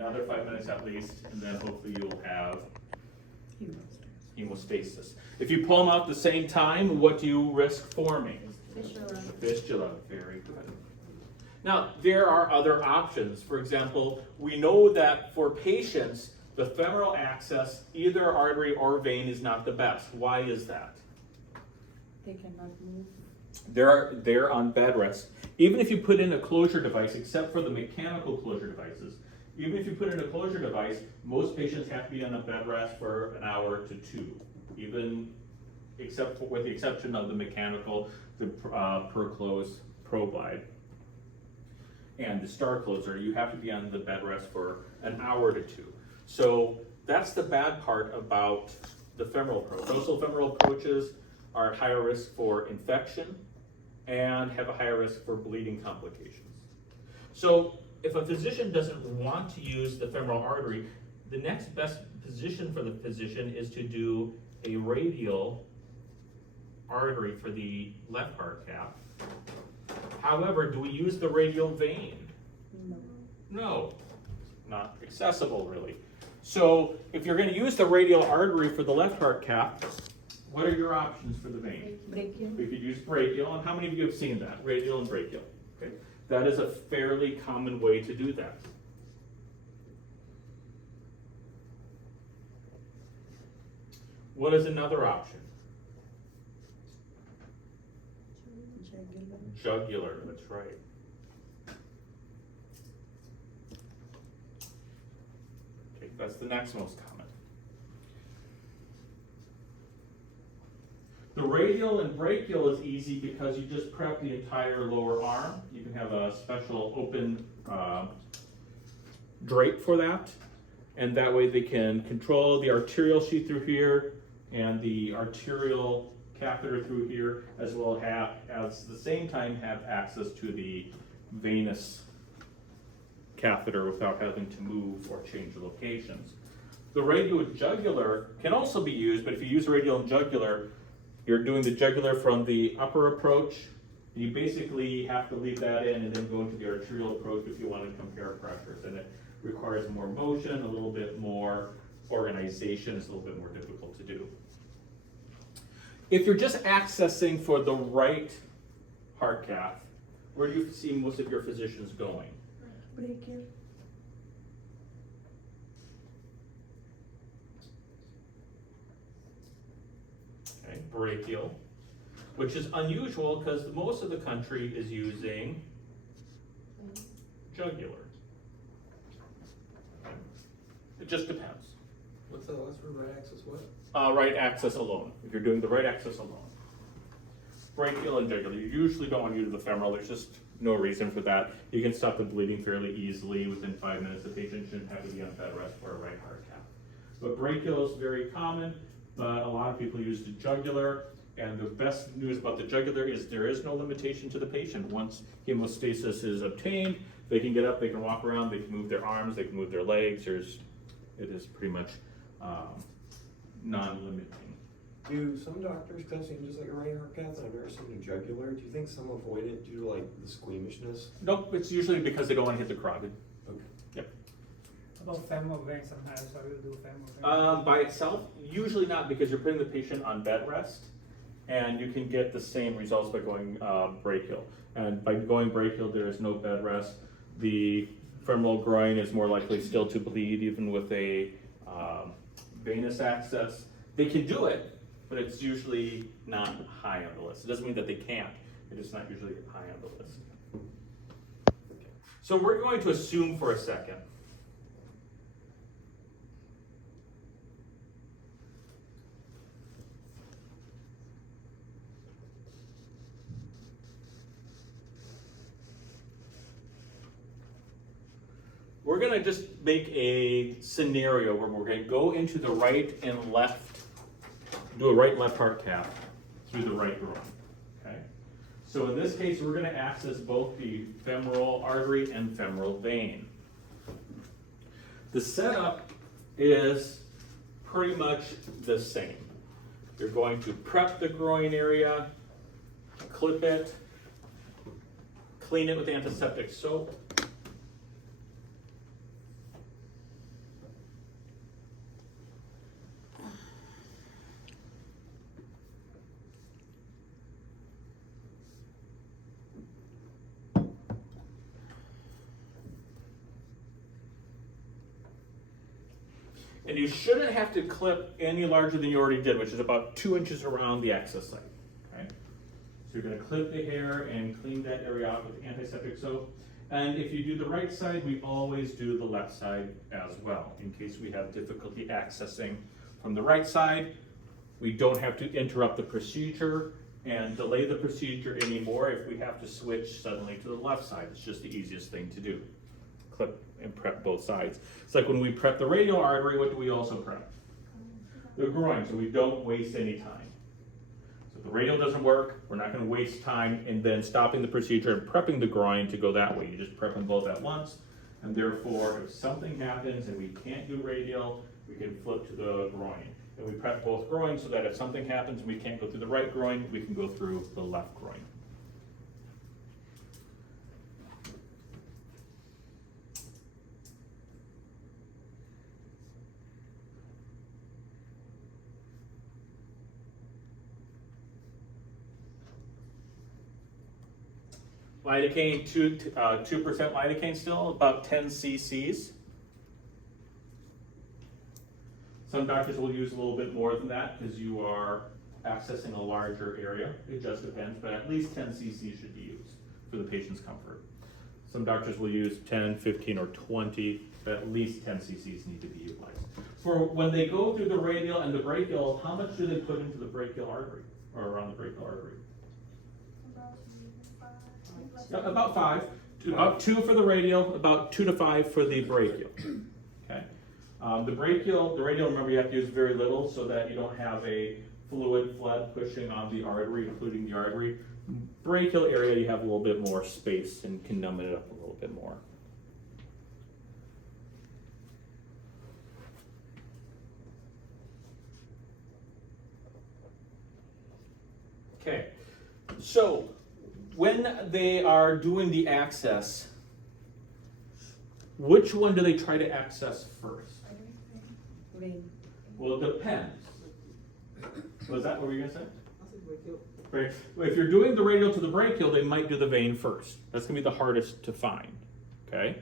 another 5 minutes at least, and then hopefully you'll have hemostasis. If you pull them out at the same time, what do you risk forming? Fistula. Fistula, very good. Now, there are other options. For example, we know that for patients, the femoral access, either artery or vein, is not the best. Why is that? They cannot move. They're on bed rest. Even if you put in a closure device, except for the mechanical closure devices, even if you put in a closure device, most patients have to be on a bed rest for an hour to 2, even with the exception of the mechanical, the per-close ProGlide, and the star closer. You have to be on the bed rest for an hour to 2. So that's the bad part about the femoral approach. Dorsal femoral approaches are at higher risk for infection and have a higher risk for bleeding complications. So if a physician doesn't want to use the femoral artery, the next best position for the physician is to do a radial artery for the left heart cath. However, do we use the radial vein? No. No, not accessible really. So if you're going to use the radial artery for the left heart cath, what are your options for the vein? Brachial. We could use brachial, and how many of you have seen that? Radial and brachial. Okay, that is a fairly common way to do that. What is another option? Jugular, that's right. Okay, that's the next most common. The radial and brachial is easy because you just prep the entire lower arm. You can have a special open drape for that, and that way they can control the arterial sheath through here and the arterial catheter through here, as well as the same time have access to the venous catheter without having to move or change locations. The radial jugular can also be used, but if you use radial and jugular, you're doing the jugular from the upper approach. You basically have to leave that in and then go into the arterial approach if you want to compare pressures. And it requires more motion, a little bit more organization. It's a little bit more difficult to do. If you're just accessing for the right heart cath, where do you see most of your physicians going? Brachial. Okay, brachial, which is unusual because most of the country is using jugular. It just depends. What's the last word? Right axis what? Right axis alone, if you're doing the right axis alone. Brachial and jugular, you usually don't want to use the femoral, there's just no reason for that. You can stop the bleeding fairly easily within 5 minutes. The patient shouldn't have to be on bed rest for a right heart cath. But brachial is very common, but a lot of people use the jugular, and the best news about the jugular is there is no limitation to the patient. Once hemostasis is obtained, they can get up, they can walk around, they can move their arms, they can move their legs. It is pretty much non-limiting. Do some doctors, because I've seen just like a right heart cath and I've never seen a jugular, do you think some avoid it due to like the squeamishness? Nope, it's usually because they don't want to hit the carotid. Okay. Yep. About femoral vein sometimes, so you do femoral vein. By itself, usually not, because you're putting the patient on bed rest, and you can get the same results by going brachial. And by going brachial, there is no bed rest. The femoral groin is more likely still to bleed, even with a venous access. They can do it, but it's usually not high on the list. It doesn't mean that they can't. It is not usually high on the list. So we're going to assume for a second we're going to just make a scenario where we're going to go into the right and left, do a right left heart cath through the right groin. Okay? So in this case, we're going to access both the femoral artery and femoral vein. The setup is pretty much the same. You're going to prep the groin area, clip it, clean it with antiseptic soap, And you shouldn't have to clip any larger than you already did, which is about 2 inches around the access site. Okay? So you're going to clip the hair and clean that area out with antiseptic soap. And if you do the right side, we always do the left side as well, in case we have difficulty accessing from the right side. We don't have to interrupt the procedure and delay the procedure anymore if we have to switch suddenly to the left side. It's just the easiest thing to do. Clip and prep both sides. It's like when we prep the radial artery, what do we also prep? The groin, so we don't waste any time. So if the radial doesn't work, we're not going to waste time in then stopping the procedure and prepping the groin to go that way. You just prep them both at once, and therefore if something happens and we can't do radial, we can flip to the groin. And we prep both groins so that if something happens and we can't go through the right groin, we can go through the left groin. Lidocaine, 2% lidocaine still, about 10 cc's. Some doctors will use a little bit more than that because you are accessing a larger area. It just depends, but at least 10 cc's should be used for the patient's comfort. Some doctors will use 10, 15, or 20, but at least 10 cc's need to be utilized. For when they go through the radial and the brachial, how much do they put into the brachial artery, or around the brachial artery? Yeah, about 5. About 2 for the radial, about 2 to 5 for the brachial. Okay. The radial, remember, you have to use very little so that you don't have a fluid flood pushing on the artery, including the artery. Brachial area, you have a little bit more space and can numb it up a little bit more. Okay, so when they are doing the access, which one do they try to access first? Vein. Well, it depends. Was that what were you gonna say? Right. Well, if you're doing the radial to the brachial, they might do the vein first. That's gonna be the hardest to find. Okay?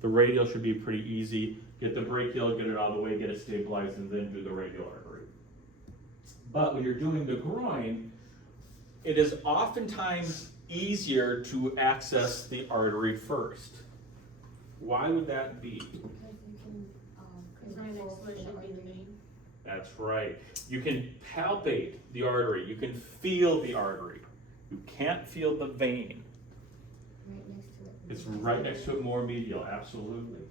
The radial should be pretty easy. Get the brachial, get it out of the way, get it stabilized, and then do the radial artery. But when you're doing the groin, it is oftentimes easier to access the artery first. Why would that be? Because you can, Right next to it should be the vein. That's right. You can palpate the artery. You can feel the artery. You can't feel the vein. Right next to it. It's right next to it, more medial, absolutely.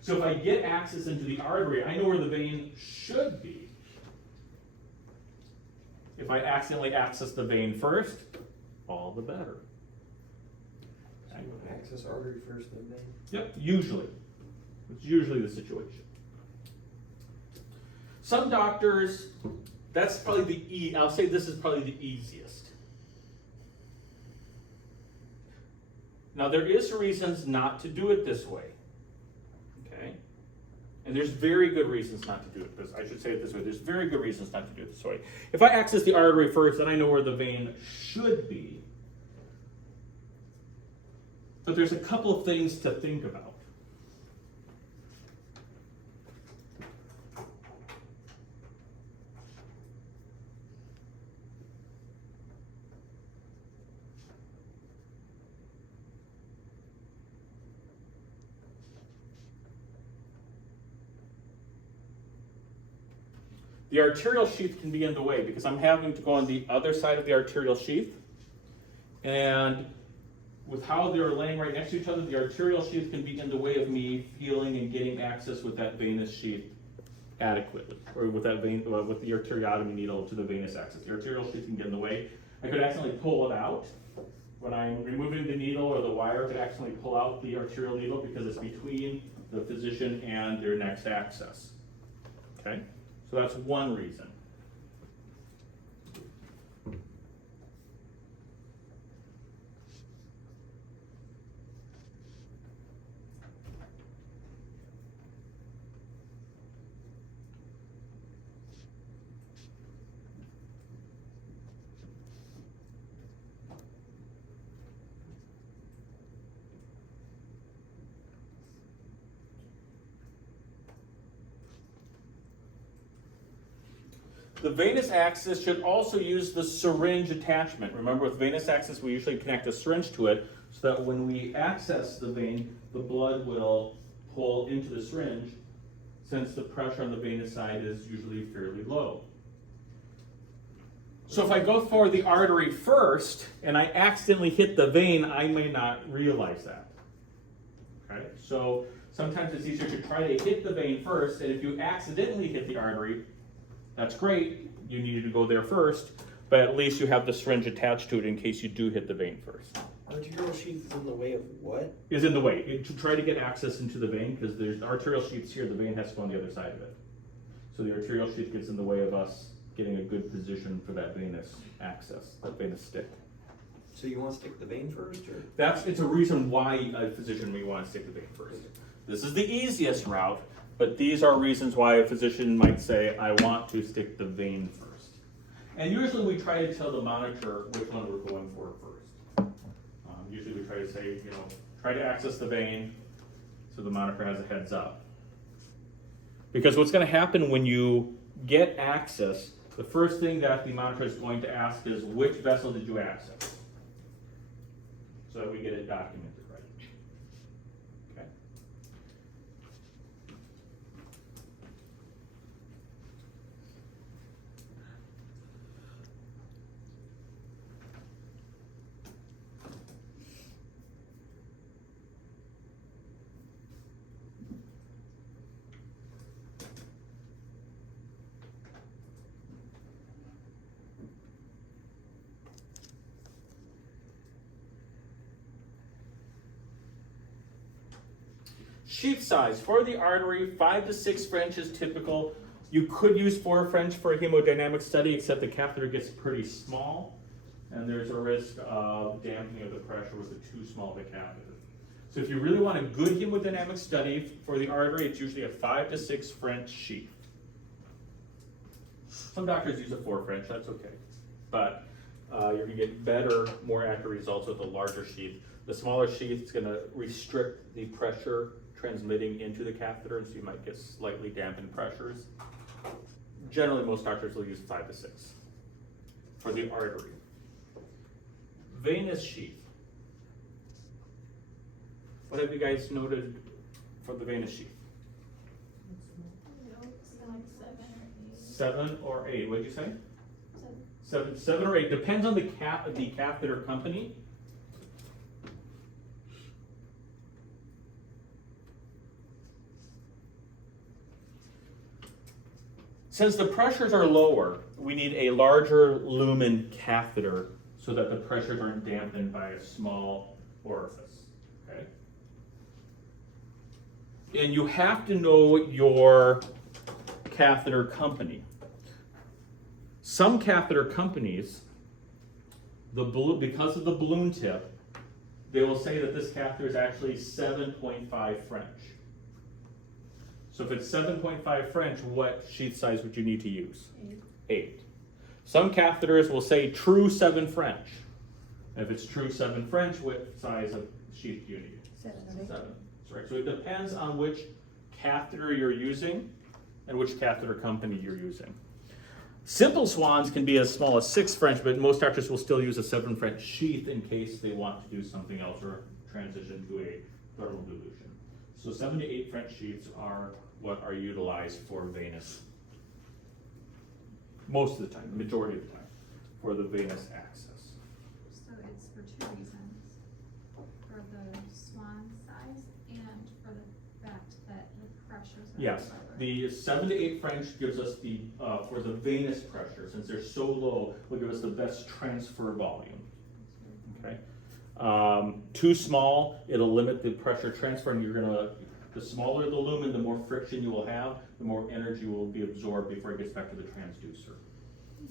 So if I get access into the artery, I know where the vein should be. If I accidentally access the vein first, all the better. So you want access artery first, then vein? Yep, usually. It's usually the situation. Some doctors, that's probably I'll say this is probably the easiest. Now there is reasons not to do it this way. Okay? And there's very good reasons not to do it this. I should say it this way. There's very good reasons not to do it this way. If I access the artery first, then I know where the vein should be. But there's a couple of things to think about. The arterial sheath can be in the way because I'm having to go on the other side of the arterial sheath. And with how they're laying right next to each other, the arterial sheath can be in the way of me feeling and getting access with that venous sheath adequately, or with that vein, with the arteriotomy needle to the venous axis. The arterial sheath can get in the way. I could accidentally pull it out. When I'm removing the needle or the wire, I could accidentally pull out the arterial needle because it's between the physician and their next access. Okay? So that's one reason. The venous axis should also use the syringe attachment. Remember, with venous axis, we usually connect a syringe to it so that when we access the vein, the blood will pull into the syringe since the pressure on the venous side is usually fairly low. So if I go for the artery first and I accidentally hit the vein, I may not realize that. Okay? So sometimes it's easier to try to hit the vein first, and if you accidentally hit the artery, that's great, you needed to go there first, but at least you have the syringe attached to it in case you do hit the vein first. Arterial sheath is in the way of what? Is in the way, to try to get access into the vein, because there's arterial sheaths here, the vein has to go on the other side of it. So the arterial sheath gets in the way of us getting a good position for that venous access, that venous stick. So you want to stick the vein first, or? It's a reason why a physician may want to stick the vein first. This is the easiest route, but these are reasons why a physician might say, I want to stick the vein first. And usually we try to tell the monitor which one we're going for first. Usually we try to say, try to access the vein so the monitor has a heads up. Because what's going to happen when you get access, the first thing that the monitor is going to ask is, which vessel did you access? So that we get it documented right. Okay. Sheath size for the artery, 5 to 6 French is typical. You could use 4 French for a hemodynamic study, except the catheter gets pretty small, and there's a risk of dampening of the pressure with a too small of a catheter. So if you really want a good hemodynamic study for the artery, it's usually a 5 to 6 French sheath. Some doctors use a 4 French, that's okay. But you're going to get better, more accurate results with a larger sheath. The smaller sheath is going to restrict the pressure transmitting into the catheter, and so you might get slightly dampened pressures. Generally, most doctors will use 5 to 6 for the artery. Venous sheath. What have you guys noted for the venous sheath? Like 7 or 8. 7 or 8. What did you say? 7. 7 or 8. Depends on the catheter company. Since the pressures are lower, we need a larger lumen catheter so that the pressures aren't dampened by a small orifice. Okay? And you have to know your catheter company. Some catheter companies, because of the balloon tip, they will say that this catheter is actually 7.5 French. So if it's 7.5 French, what sheath size would you need to use? 8. Some catheters will say true 7 French. If it's true 7 French, what size of sheath do you need? 7. 7. That's right. So it depends on which catheter you're using and which catheter company you're using. Simple swans can be as small as 6 French, but most doctors will still use a 7 French sheath in case they want to do something else or transition to a thermal dilution. So 7 to 8 French sheaths are what are utilized for venous, most of the time, the majority of the time, for the venous access. So it's for 2 reasons. For the swan size and for the fact that the pressures are Yes, lower. the 7 to 8 French gives us the, for the venous pressure, since they're so low, will give us the best transfer volume. Okay. Too small, it'll limit the pressure transfer, and the smaller the lumen, the more friction you will have, the more energy will be absorbed before it gets back to the transducer.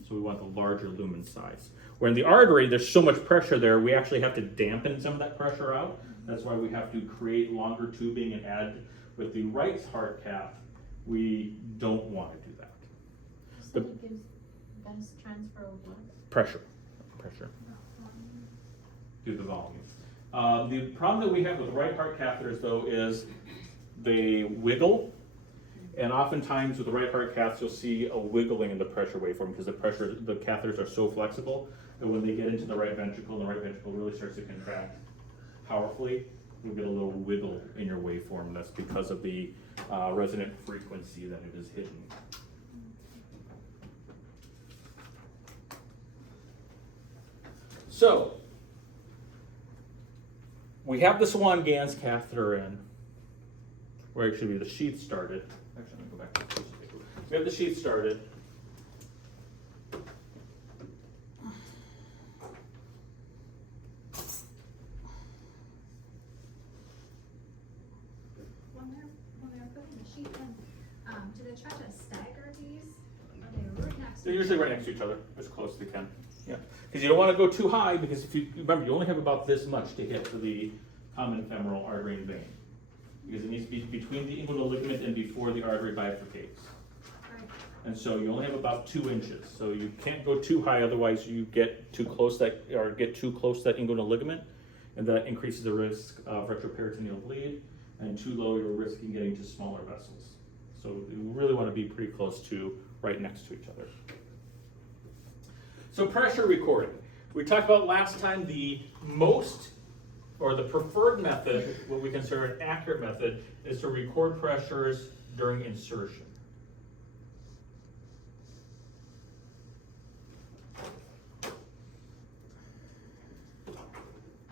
So we want the larger lumen size. Where in the artery, there's so much pressure there, we actually have to dampen some of that pressure out. That's why we have to create longer tubing and add. With the right heart cath, we don't want to do that. So it gives best transfer of blood. Pressure through the volume. The problem that we have with right heart catheters, though, is they wiggle, And oftentimes with the right heart caths, you'll see a wiggling in the pressure waveform because the catheters are so flexible that when they get into the right ventricle and the right ventricle really starts to contract powerfully, you'll get a little wiggle in your waveform. That's because of the resonant frequency that it is hitting. So, we have the Swan-Ganz catheter in, where actually the sheath started. Actually, I'm gonna go back to the paper. We have the sheath started. When they're putting the sheet in, do they try to stagger these? Are they right next to They're each usually other? right next to each other, as close as they can. Yeah, because you don't want to go too high, because if you remember, you only have about this much to hit for the common femoral artery and vein, because it needs to be between the inguinal ligament and before the artery bifurcates. Right. And so you only have about 2 inches, so you can't go too high, otherwise you get too close to that inguinal ligament, and that increases the risk of retroperitoneal bleed, and too low, you're risking getting to smaller vessels. So you really want to be pretty close to, right next to each other. So pressure recording. We talked about last time the most, or the preferred method, what we consider an accurate method, is to record pressures during insertion.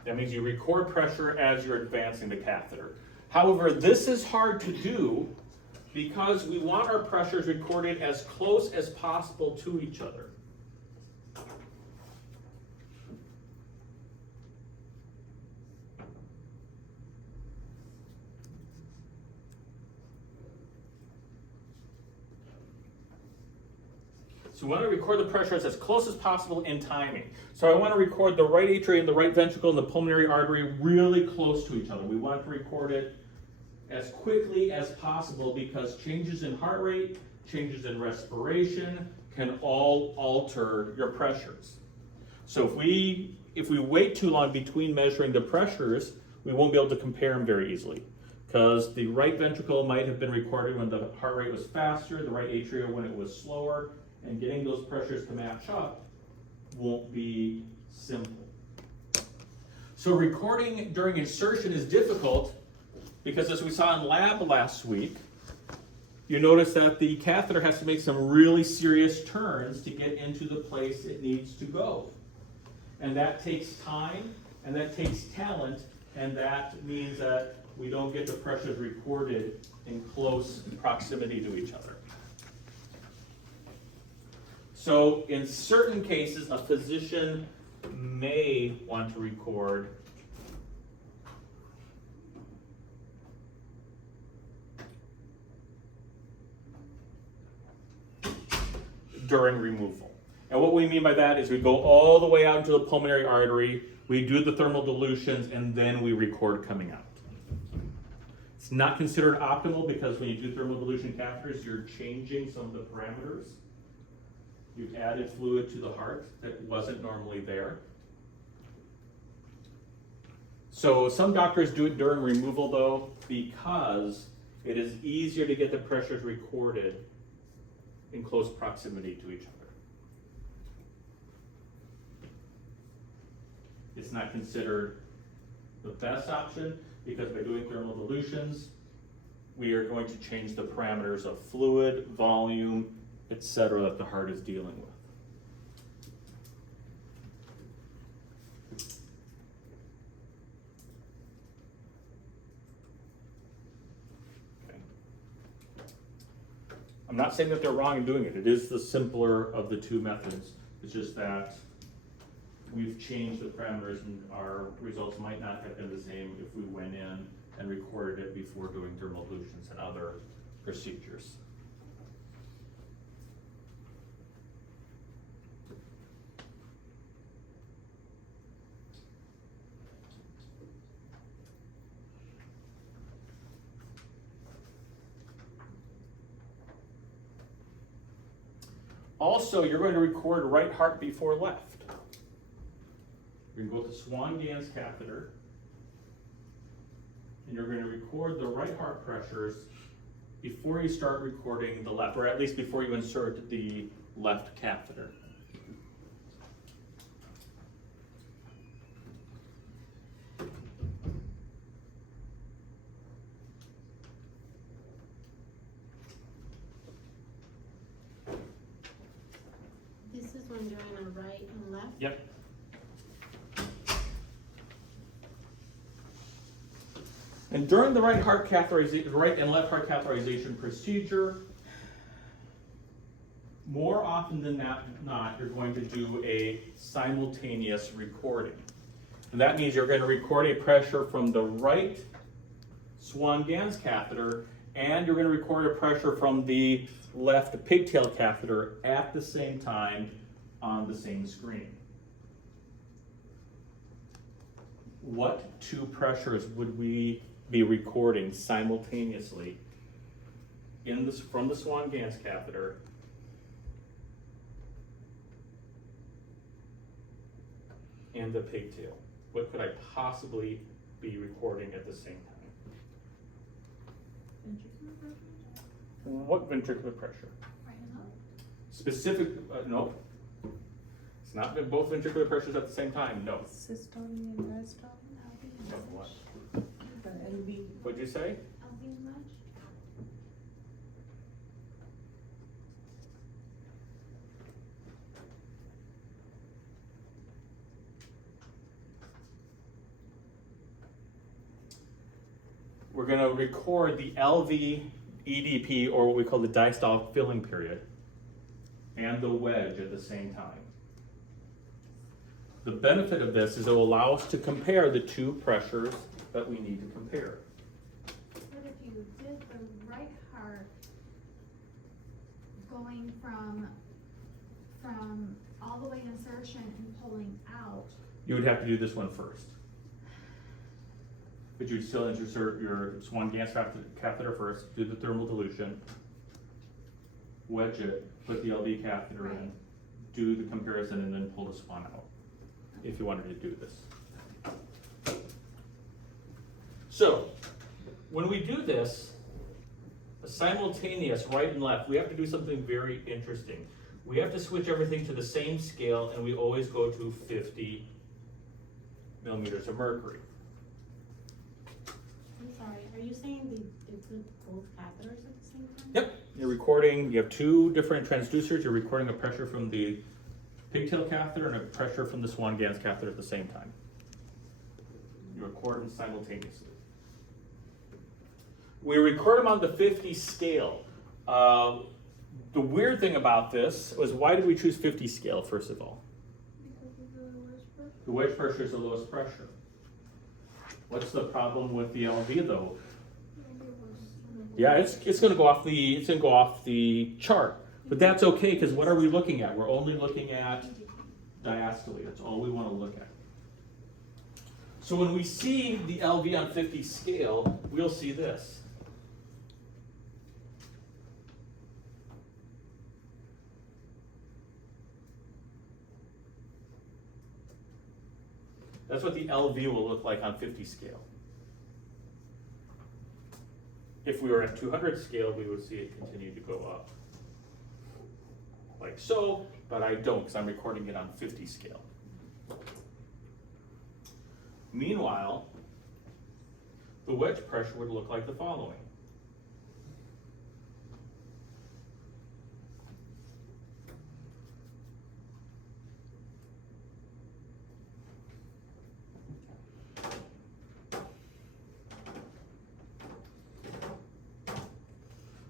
That means you record pressure as you're advancing the catheter. However, this is hard to do because we want our pressures recorded as close as possible to each other. So we want to record the pressures as close as possible in timing. So I want to record the right atrium, the right ventricle, and the pulmonary artery really close to each other. We want to record it as quickly as possible because changes in heart rate, changes in respiration can all alter your pressures. So if we wait too long between measuring the pressures, we won't be able to compare them very easily, because the right ventricle might have been recorded when the heart rate was faster, the right atrium when it was slower, and getting those pressures to match up won't be simple. So recording during insertion is difficult because, as we saw in lab last week, you notice that the catheter has to make some really serious turns to get into the place it needs to go. And that takes time, and that takes talent, and that means that we don't get the pressures recorded in close proximity to each other. So in certain cases, a physician may want to record during removal. And what we mean by that is we go all the way out into the pulmonary artery, we do the thermal dilutions, and then we record coming out. It's not considered optimal because when you do thermal dilution catheters, you're changing some of the parameters. You've added fluid to the heart that wasn't normally there. So some doctors do it during removal though, because it is easier to get the pressures recorded in close proximity to each other. It's not considered the best option because by doing thermal dilutions, we are going to change the parameters of fluid, volume, etc. that the heart is dealing with. Okay. I'm not saying that they're wrong in doing it. It is the simpler of the two methods. It's just that we've changed the parameters and our results might not have been the same if we went in and recorded it before doing thermal dilutions and other procedures. Also, you're going to record right heart before left. You're going to go with the Swan-Ganz catheter, and you're going to record the right heart pressures before you start recording the left, or at least before you insert the left catheter. This is when doing a right and left? Yep. And during the right and left heart catheterization procedure, more often than not, you're going to do a simultaneous recording. And that means you're going to record a pressure from the right Swan-Ganz catheter, and you're going to record a pressure from the left pigtail catheter at the same time on the same screen. What two pressures would we be recording simultaneously from the Swan-Ganz catheter and the pigtail? What could I possibly be recording at the same time? Ventricular pressure? What ventricular pressure? Right and left? Specific, no. It's not both ventricular pressures at the same time, no. Systole and diastole? No, what? The LV. What'd you say? LV and wedge? We're going to record the LV, EDP, or what we call the diastolic filling period, and the wedge at the same time. The benefit of this is it will allow us to compare the two pressures that we need to compare. But if you did the right heart going from all the way insertion and pulling out, You would have to do this one first. But you'd still insert your Swan-Ganz catheter first, do the thermal dilution, wedge it, put the LV catheter in, Right. do the comparison, and then pull the Swan out, if you wanted to do this. So, when we do this, a simultaneous right and left, we have to do something very interesting. We have to switch everything to the same scale, and we always go to 50 millimeters of mercury. I'm sorry, are you saying they put both catheters at the same time? Yep, you're recording, you have two different transducers, you're recording a pressure from the pigtail catheter and a pressure from the Swan-Ganz catheter at the same time. You record them simultaneously. We record them on the 50 scale. The weird thing about this was, why did we choose 50 scale, first of all? because of the wedge pressure. The wedge pressure is the lowest pressure. What's the problem with the LV though? Yeah, it's gonna go off the chart, but that's okay, because what are we looking at? We're only looking at diastole. That's all we want to look at. So when we see the LV on 50 scale, we'll see this. That's what the LV will look like on 50 scale. If we were at 200 scale, we would see it continue to go up. Like so, but I don't, because I'm recording it on 50 scale. Meanwhile, the wedge pressure would look like the following.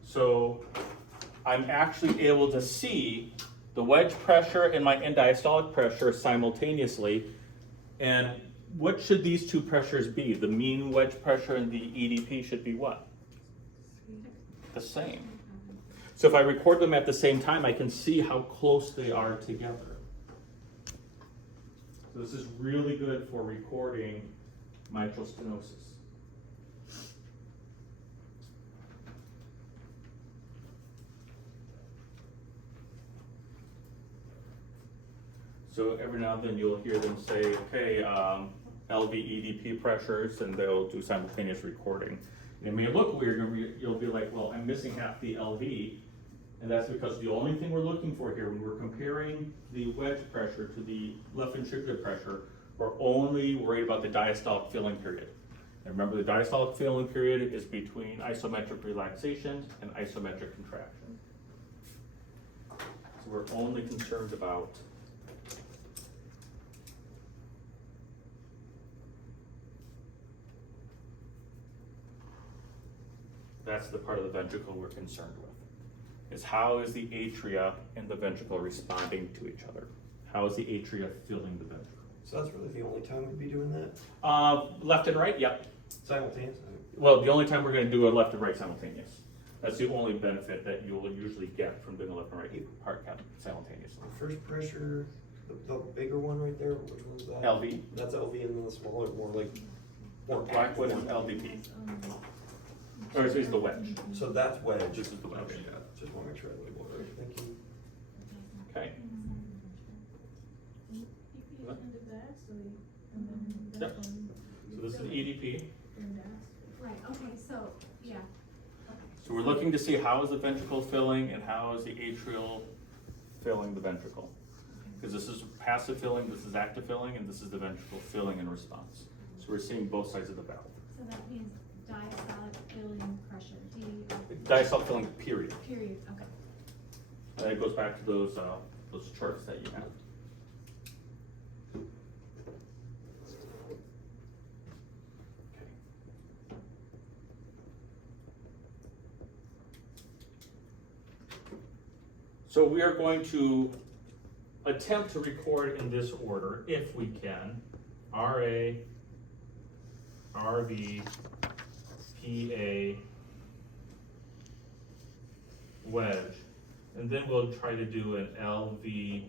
So I'm actually able to see the wedge pressure and my end diastolic pressure simultaneously. And what should these two pressures be? The mean wedge pressure and the EDP should be what? The same. So if I record them at the same time, I can see how close they are together. So this is really good for recording mitral stenosis. So every now and then you'll hear them say, okay, LV EDP pressures, and they'll do simultaneous recording. It may look weird, and you'll be like, well, I'm missing half the LV, and that's because the only thing we're looking for here, when we're comparing the wedge pressure to the left ventricular pressure, we're only worried about the diastolic filling period. And remember, the diastolic filling period is between isometric relaxation and isometric contraction. So we're only concerned about that's the part of the ventricle we're concerned with. Is how is the atria and the ventricle responding to each other? How is the atria filling the ventricle? So that's really the only time we'd be doing that? Left and right, yep. Simultaneously? Well, the only time we're gonna do a left and right simultaneous. That's the only benefit that you'll usually get from doing a left and right heart cap simultaneously. The first pressure, the bigger one right there, which one's that? LV. That's LV, and then the smaller, more like, Or Blackwood is LVP. Or is the wedge. so that's wedge. This is the wedge. Okay, yeah, just wanna make sure I label it right, thank you. Okay. You put it in the back, so you, and then Yep. that one. So this is the EDP. And that's. Right, okay, so, yeah. Okay. So we're looking to see how is the ventricle filling and how is the atrial filling the ventricle. Because this is passive filling, this is active filling, and this is the ventricle filling in response. So we're seeing both sides of the valve. So that means diastolic filling pressure, Diastolic filling, period. period, okay. And it goes back to those charts that you have. Okay. So we are going to attempt to record in this order, if we can, RA, RV, PA, wedge, and then we'll try to do an LV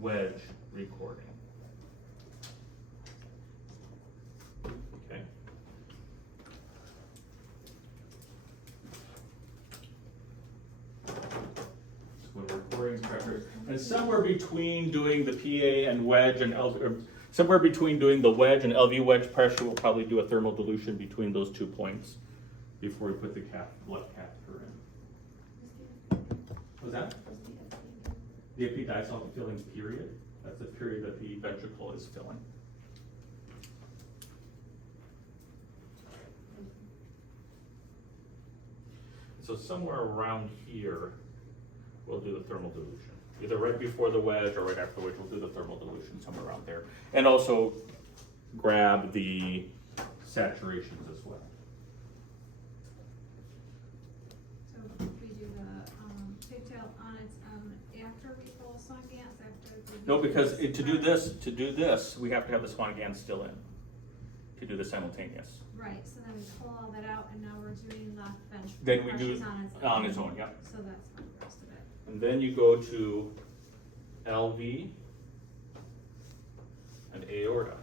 wedge recording. Okay. So when we're recording pressure, and somewhere between doing the PA and wedge and LV, or somewhere between doing the wedge and LV wedge pressure, we'll probably do a thermal dilution between those 2 points before we put the left catheter in. What's that? The FP diastolic filling period. That's the period that the ventricle is filling. So somewhere around here, we'll do the thermal dilution. Either right before the wedge or right after the wedge, we'll do the thermal dilution somewhere around there. And also grab the saturations as well. So we do the pigtail on its own after we pull Swan-Ganz, after the. No, because to do this, we have to have the Swan-Ganz still in to do the simultaneous. Right, so then we pull all that out and now we're doing left ventricle. Then we do pressures on its own, yep. So that's fine, the rest of it. And then you go to LV and aorta.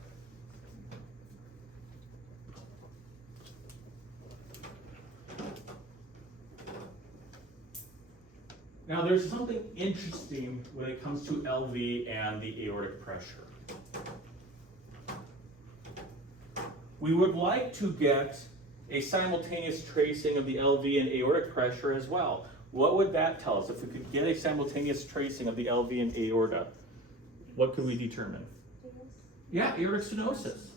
Now there's something interesting when it comes to LV and the aortic pressure. We would like to get a simultaneous tracing of the LV and aortic pressure as well. What would that tell us? If we could get a simultaneous tracing of the LV and aorta, what could we determine? Yeah, aortic stenosis.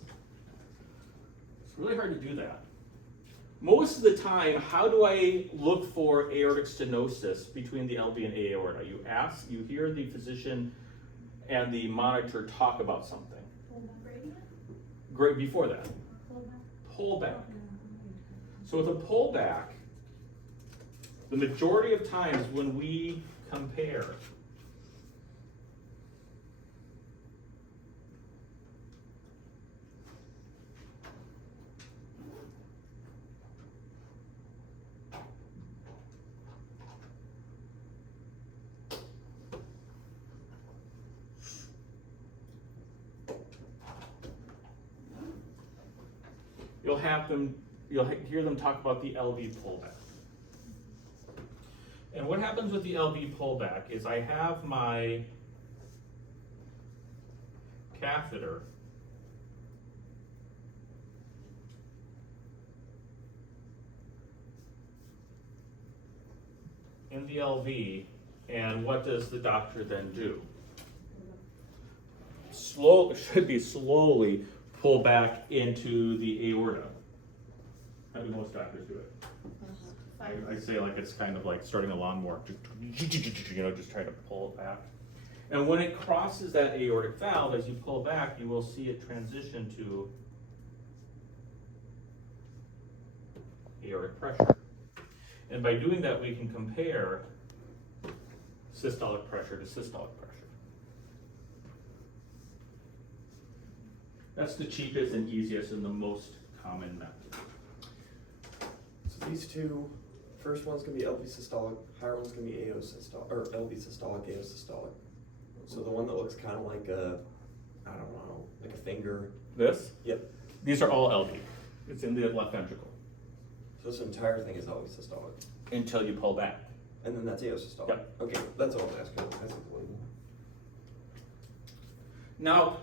It's really hard to do that. Most of the time, how do I look for aortic stenosis between the LV and aorta? You hear the physician and the monitor talk about something. Great, before that. Pullback. So with a pullback, the majority of times when we compare you'll hear them talk about the LV pullback. And what happens with the LV pullback is I have my catheter in the LV, and what does the doctor then do? Should be slowly pull back into the aorta. How do most doctors do it? I say like it's kind of like starting a lawnmower, just try to pull it back. And when it crosses that aortic valve, as you pull back, you will see it transition to aortic pressure. And by doing that, we can compare systolic pressure to systolic pressure. That's the cheapest and easiest and the most common method. So these two, first one's gonna be LV systolic, higher one's gonna be AO systolic, or LV systolic, AO systolic. So the one that looks kind of like a, I don't know, like a finger. This? Yep. These are all LV. It's in the left ventricle. So this entire thing is LV systolic. Until you pull back. And then that's AO systolic. Yep. Okay, that's all I was asking. That's unbelievable. Now,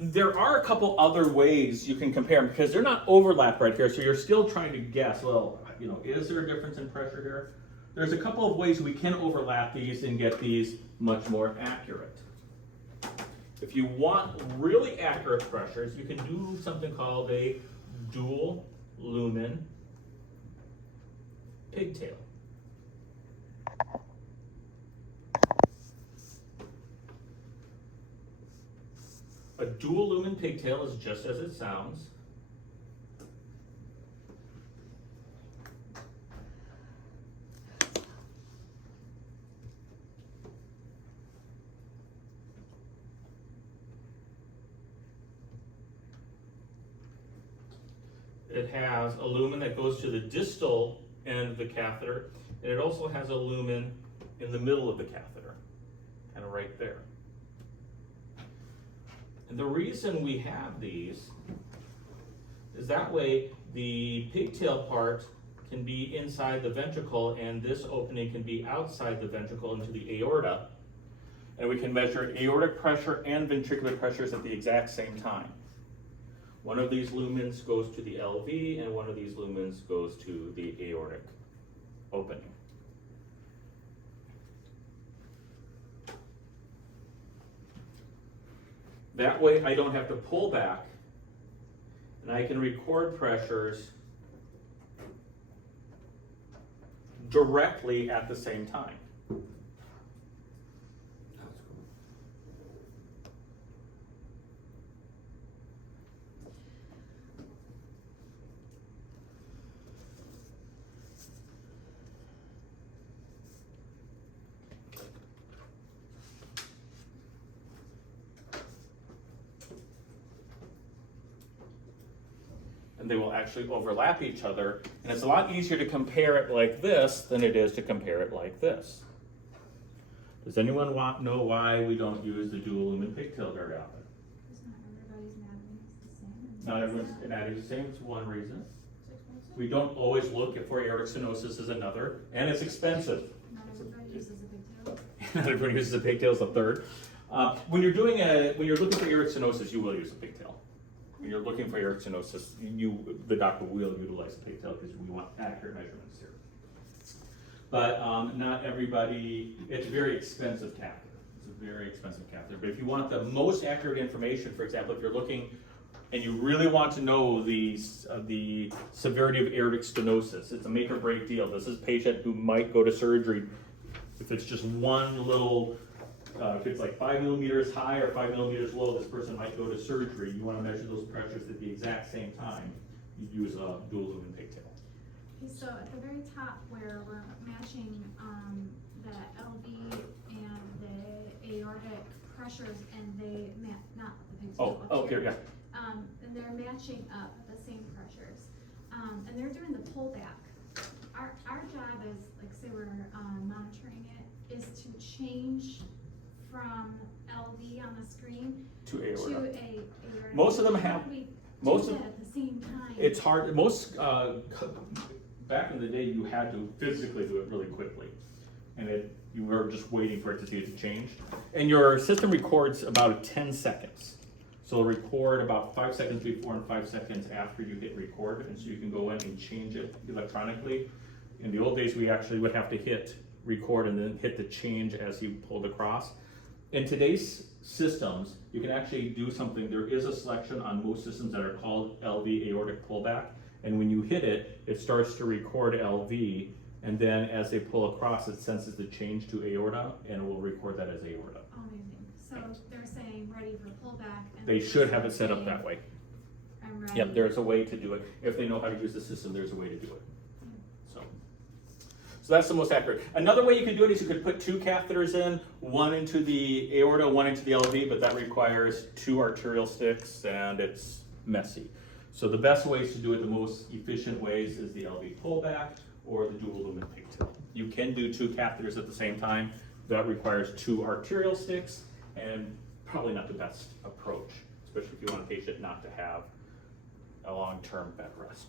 there are a couple other ways you can compare them because they're not overlap right here, so you're still trying to guess, well, is there a difference in pressure here? There's a couple of ways we can overlap these and get these much more accurate. If you want really accurate pressures, you can do something called a dual lumen pigtail. A dual lumen pigtail is just as it sounds. It has a lumen that goes to the distal end of the catheter, and it also has a lumen in the middle of the catheter, kind of right there. And the reason we have these is that way the pigtail part can be inside the ventricle and this opening can be outside the ventricle into the aorta. And we can measure aortic pressure and ventricular pressures at the exact same time. One of these lumens goes to the LV and one of these lumens goes to the aortic opening. That way I don't have to pull back and I can record pressures directly at the same time. That's cool. And they will actually overlap each other. And it's a lot easier to compare it like this than it is to compare it like this. Does anyone know why we don't use the dual lumen pigtail very often? Because not everybody's anatomy is the same. Not everyone's anatomy is the same, it's one reason. It's expensive. We don't always look for aortic stenosis as another, and it's expensive. Not everybody uses a pigtail. Not everyone uses a pigtail as a third. When you're looking for aortic stenosis, you will use a pigtail. When you're looking for aortic stenosis, the doctor will utilize a pigtail because we want accurate measurements here. But not everybody, it's a very expensive catheter. It's a very expensive catheter. But if you want the most accurate information, for example, if you're looking and you really want to know the severity of aortic stenosis, it's a make or break deal. This is a patient who might go to surgery if it's just one little, if it's like 5 millimeters high or 5 millimeters low, this person might go to surgery. You want to measure those pressures at the exact same time. You use a dual lumen pigtail. Okay, so at the very top where we're matching the LV and the aortic pressures and they not the pigtail up here, yeah. And they're matching up the same pressures. And they're doing the pullback. Our job is, like say we're monitoring it, is to change from LV on the screen To aorta. to a aorta. Most of them How have- do we most do of- that at the same time? It's hard. Back in the day, you had to physically do it really quickly, and you were just waiting for it to see it change. And your system records about 10 seconds. So it'll record about 5 seconds before and 5 seconds after you hit record, and so you can go in and change it electronically. In the old days, we actually would have to hit record and then hit the change as you pulled across. In today's systems, you can actually do something. There is a selection on most systems that are called LV aortic pullback, and when you hit it, it starts to record LV, and then as they pull across, it senses the change to aorta, and it will record that as aorta. Amazing. So they're saying ready for pullback. And They then should have it it's set up saying, that way. I'm ready. Yep, there's a way to do it. If they know how to use the system, there's a way to do it. So that's the most accurate. Another way you could do it is you could put two catheters in, one into the aorta, one into the LV, but that requires two arterial sticks and it's messy. So the best ways to do it, the most efficient ways, is the LV pullback or the dual lumen pigtail. You can do two catheters at the same time. That requires two arterial sticks and probably not the best approach, especially if you want a patient not to have a long-term bed rest.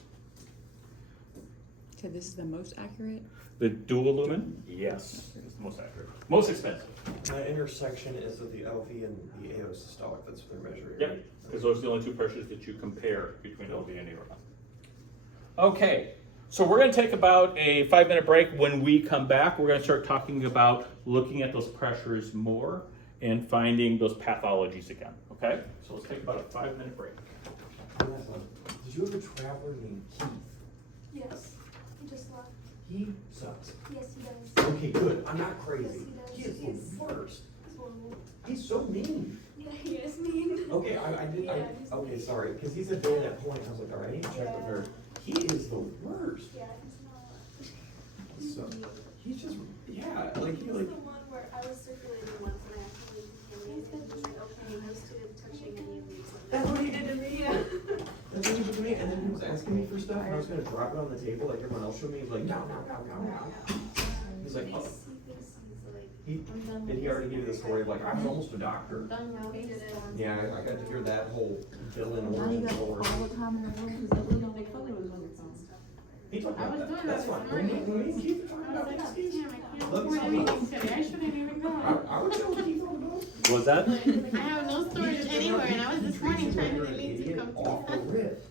So this is the most accurate? The dual lumen, yes, is the most accurate. Most expensive. That intersection is of the LV and the aosystolic, that's what they're measuring, Yep, right? because those are the only two pressures that you compare between LV and aorta. Okay, so we're going to take about a 5-minute break. When we come back, we're going to start talking about looking at those pressures more and finding those pathologies again. Okay, so let's take about a 5-minute break. Did you have a traveler named Keith? Yes, he just left. He sucks. Yes, he does. Okay, good, I'm not crazy. Yes, He he is does. the worst. He's horrible. He's so mean. Yeah, he is mean. Okay, I did, Yeah, he's okay, mean. sorry, because he said during that point, I was like, all right, I need to check with her. He is the worst. Yeah, he's not. So, mean. he's just, yeah, like, he He's like, the one where I was circulating once and I actually contaminated and he was like, okay, no student touching any of these. that's what he did to me. Yeah. That's what he did to me, and then he was asking me for stuff, and I was gonna drop it on the table like everyone else showed me. He was like, no. He's like, oh. He thinks he's like, He, I'm done and he with already gave me the story of like, I was almost a doctor. Done now, he did it. Yeah, I got to hear that whole villain Now you origin got story. all the time in the world because they don't take photos on your phone. He talked I about was that. doing That's that fine. this When me morning. and Keith are talking I was about like, these damn, I kids, can't Let me afford a tell meeting you. today, I shouldn't even go. I would chill with Keith on the boat. What was that? I have no storage anywhere, and I was this morning trying to You're an get to idiot come off the to. rip.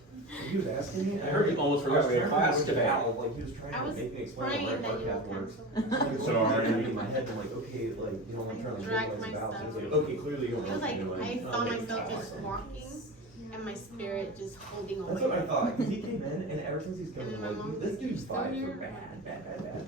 He was asking me. I heard you almost forgot we had class today. Like he was trying I to was make me explain praying how that red you blood would works. cancel. So in my head, I'm like, okay, like, you know, I'm trying to Dragged visualize the valves. myself. He was like, okay, clearly you don't It know was what like, you're doing. I saw I'm like, myself just awesome. walking, and my spirit just holding That's what I away. thought, because he came in, and ever since he's come in, And my like, mom this was dude's still five here. for bad.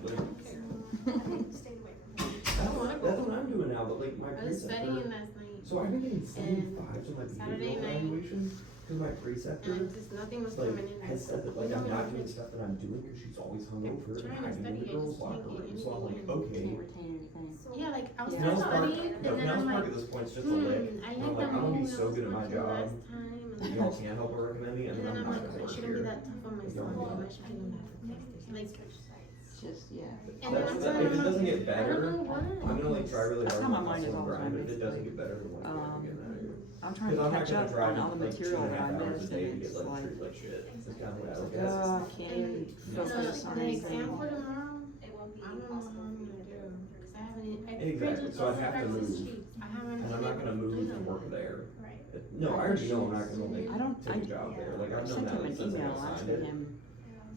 Like, Stayed away from him. that's what I'm doing now, but like, my I was studying preceptor. last night, So I've been getting 75s in my Saturday behavioral night. evaluation, because my preceptor, and just nothing was like, coming in. has said that, like, I'm not doing stuff that I'm doing, because she's always hungover and Trying to hiding in study, the I girls' just locker can't get room, so I'm like, anything. okay. Can't retain anything. So- Yeah, like, I was Nels Park, studying, no, and then Nels I'm Park like, at this point is just a lick. I I'm had like, that I'm gonna be moment so I was good at my working job last time, that and y'all can't help but recommend me, and then then I'm I'm not like, gonna I work shouldn't be here. that tough on myself, I should be able to fix this. Like, It's just, yeah. and then That's, I'm if it like, doesn't get I better, don't know what. I'm gonna like try really That's hard how to my mind is hustle and all the grind, time, but if it doesn't basically. get better, then like, I'm getting out of here. I'm trying to Because I'm not catch gonna up drive on all the like material that I 2.5 hours a missed, day to and get it's like like, treated like shit. That's kind of what I look I at. can't even focus on The exam anything. for tomorrow, It won't be I don't know what possible I'm for you gonna to do, do. cause I haven't, I Exactly, printed so I all the have to practice move. sheets, I haven't. And I'm not gonna move and work there. Right. No, I already know I'm not gonna like I don't, take a job there. Like I I've sent known him that an since I email got asking signed. him,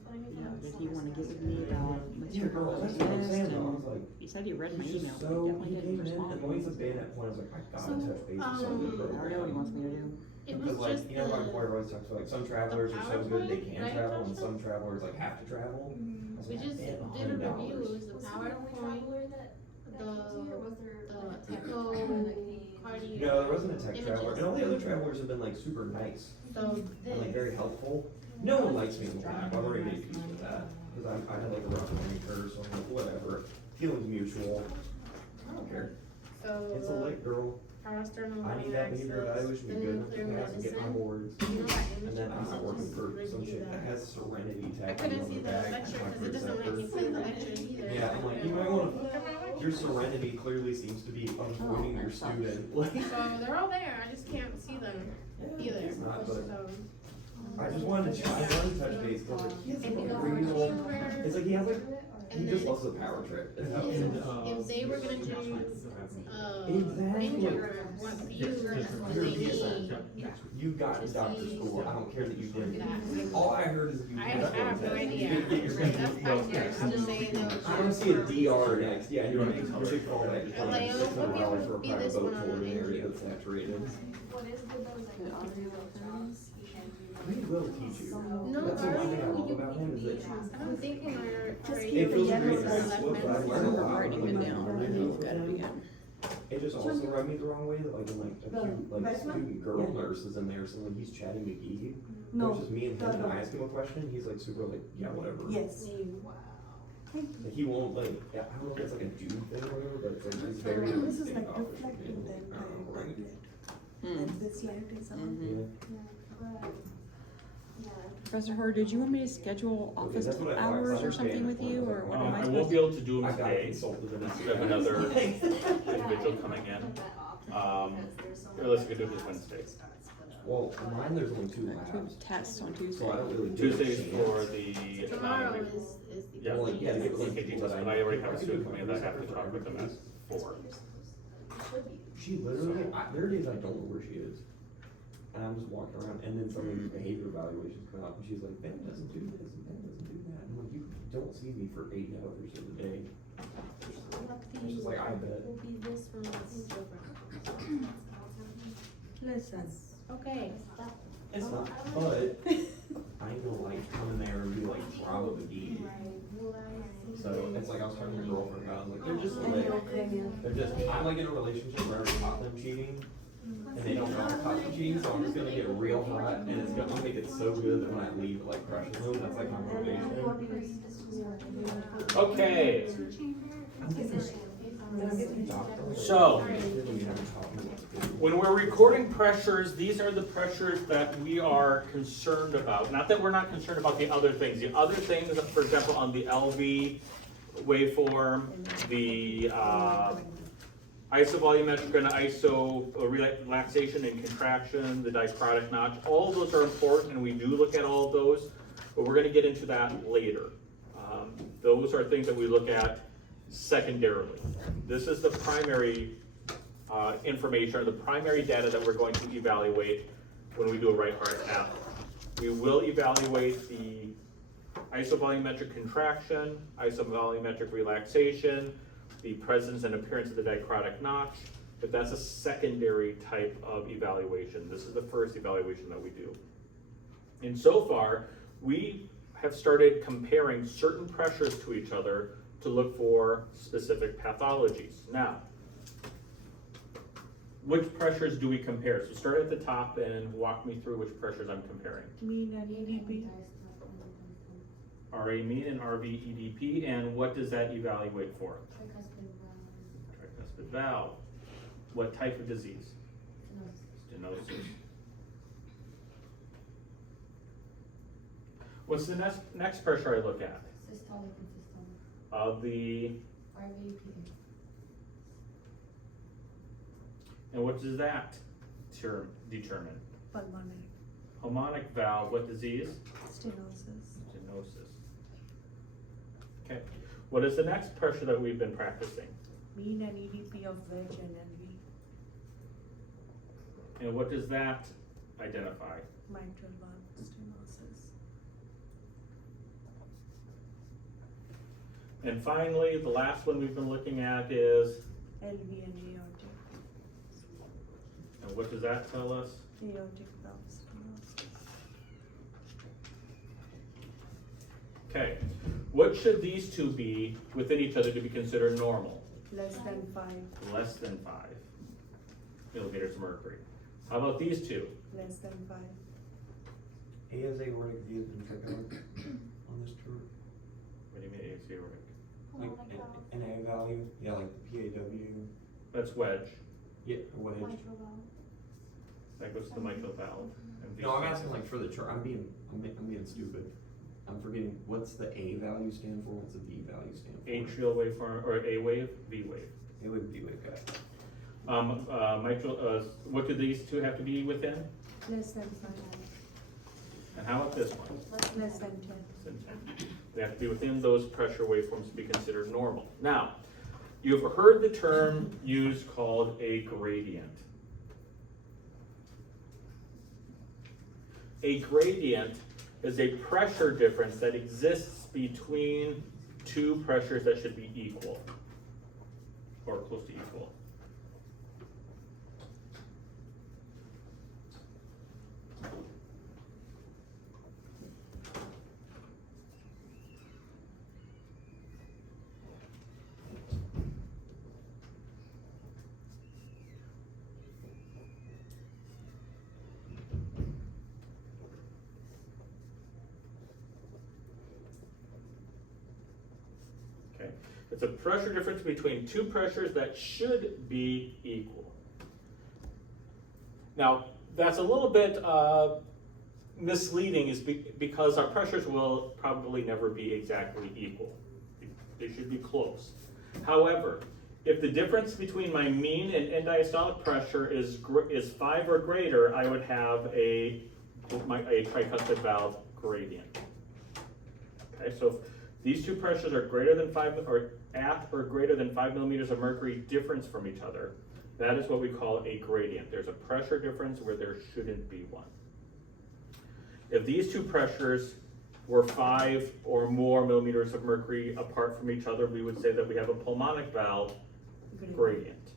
But I mean, you know, for did the he summer wanna get with semester, me about Yeah, girl, materials that's what I'm list, saying though. I and was like, he said he read my he's email, just but he so, definitely he didn't came in, and respond. when he's a bayonet point, I was like, I gotta So, touch base with some of the I already know what he program. wants me to do. It Because was like, just you know, my employer the, always talks about like some travelers are so good they can PowerPoint, travel, right, and Tasha? some travelers like have to travel. I was we like, just "Man, did a $100." review, it was the Was he the only PowerPoint, traveler that came to you, or was there like a the tech echo, traveler that came? cardio. No, there wasn't a tech traveler, and all the other travelers have been like super nice So and like this, very helpful. No one likes me in the lab, I've already made peace with that, because I had like a rough learning curve, so I'm like, whatever, feelings mutual. I don't care, it's a so lick, girl. parasternal I need that behavior evaluation to be good enough to pass and get my boards. You know that And image then I'm not process, working just for some review shit that that. has Serenity I tattooed couldn't on see the the back. lecture my because it doesn't let me preceptor. see the lecture either. Yeah, I'm like, you might wanna, your Serenity clearly seems to be avoiding your that sucks. student. Like, So they're all there, I just can't see them either. it's not, but So, I just wanted to, I wanted to touch base, cause like, he has like a real, it's like, he has like, he And just then- loves the power trip. if they were gonna do, Exactly. injury, what views You're would they a need? BSN. You got to doctor school, I don't care that you didn't. All I heard is if you. I did that have one no test, idea. you didn't get your That's 5 years, I'm just I wanna see a DR next, yeah, You you don't know, need to Chick Fil A, I just Leo, wanted $600 for a be private this boat one on tour in the an area end. that's saturated. What is good though is I can do waveforms. He will teach you. No, That's the one thing I ours, love about him is that I'm thinking our. it feels great to left slip, but I hand. learned a lot. Writing it down, I know you've got it again. It just also rubbed me the wrong way, that like in like a few like student girl nurses in there, so when he's chatting McGee, it's just me and him, and I ask him a question, he's like super like, yeah, whatever. Yes. Like, he won't like, yeah, I don't know if it's like a dude thing or whatever, but it's like he's very. This is like standoffish. reflecting the I don't know, entire right? tablet. Hmm. And this light is on. Mhm. Yeah. Professor Hurd, did you want me to schedule Okay, office that's what I thought. hours I or something understand with the you, point. or what am I I won't supposed be to? able to do them I got today. consulted in We have another individual coming in. Or let's do this Wednesday. Well, mine, there's only 2 We labs, have tests on Tuesday. so I don't really. Tuesday's get a for chance. the. Tomorrow is the. Yeah. Well, like, yeah, to get like EKG people test, that but I already have a student coming in that I have to talk with them at 4. She literally, there are days I don't know where she is. And I'm just walking around, and then some of these behavior evaluations come out, and she's like, Ben doesn't do this, and Ben doesn't do that. I'm like, you don't see me for 8 hours of the day. She's just like, I bet. Will be this one, it's different. Listen. Okay, It's not, but I ain't gonna like come in there and be like, bravo the D. So it's like I was talking to my girlfriend about, I was like, they're just like, they're just, I'm like in a relationship where I caught them cheating. And they don't know I caught them cheating, so I'm just gonna get real hot, and it's gonna make it so good that when I leave, it like crushes them. That's like my motivation. Okay, I'm getting so when we're recording pressures, these are the pressures that we are concerned about. Not that we're not concerned about the other things. The other things, for example, on the LV waveform, the isovolumetric and relaxation and contraction, the dichrotic notch, all of those are important, and we do look at all of those, but we're going to get into that later. Those are things that we look at secondarily. This is the primary information, or the primary data that we're going to evaluate when we do a right heart cath. We will evaluate the isovolumetric contraction, isovolumetric relaxation, the presence and appearance of the dichrotic notch, but that's a secondary type of evaluation. This is the first evaluation that we do. And so far, we have started comparing certain pressures to each other to look for specific pathologies. Now, which pressures do we compare? So start at the top and walk me through which pressures I'm comparing. Mean and EDP. RA mean and RV EDP, and what does that evaluate for? Tricuspid valve. What type of disease? Stenosis. What's the next pressure I look at? Systolic and systolic. Of the, RVP. and what does that term determine? Pulmonary. Pulmonic valve, what disease? Stenosis. Stenosis. Okay. What is the next pressure that we've been practicing? Mean and EDP of wedge and LV. And what does that identify? Mitral valve stenosis. And finally, the last one we've been looking at is, LV and aortic. and what does that tell us? Aortic valve stenosis. Okay. What should these two be within each other to be considered normal? Less than 5. Less than 5 millimeters of mercury. How about these two? Less than 5. A has aortic, V has ventricular on this chart. What do you mean aortic? Like an A value, yeah, like the PAW, That's wedge. yeah, wedge. That goes to the mitral valve. And No, I'm asking like for the chart, I'm being stupid. I'm forgetting, what's the A value stand for, what's the V value stand for? Atrial waveform, or A wave, V wave. A wave, V wave, got it. Mitral, what do these two have to be within? Less than 5. And how about this one? Less than 10. Less than 10. They have to be within those pressure waveforms to be considered normal. Now, you've heard the term used called a gradient. A gradient is a pressure difference that exists between two pressures that should be equal, or close to equal. Okay, it's a pressure difference between two pressures that should be equal. Now, that's a little bit misleading because our pressures will probably never be exactly equal. They should be close. However, if the difference between my mean and end diastolic pressure is 5 or greater, I would have a tricuspid valve gradient. Okay, so if these two pressures are greater than 5 or at or greater than 5 millimeters of mercury difference from each other, that is what we call a gradient. There's a pressure difference where there shouldn't be one. If these two pressures were 5 or more millimeters of mercury apart from each other, we would say that we have a pulmonic valve gradient.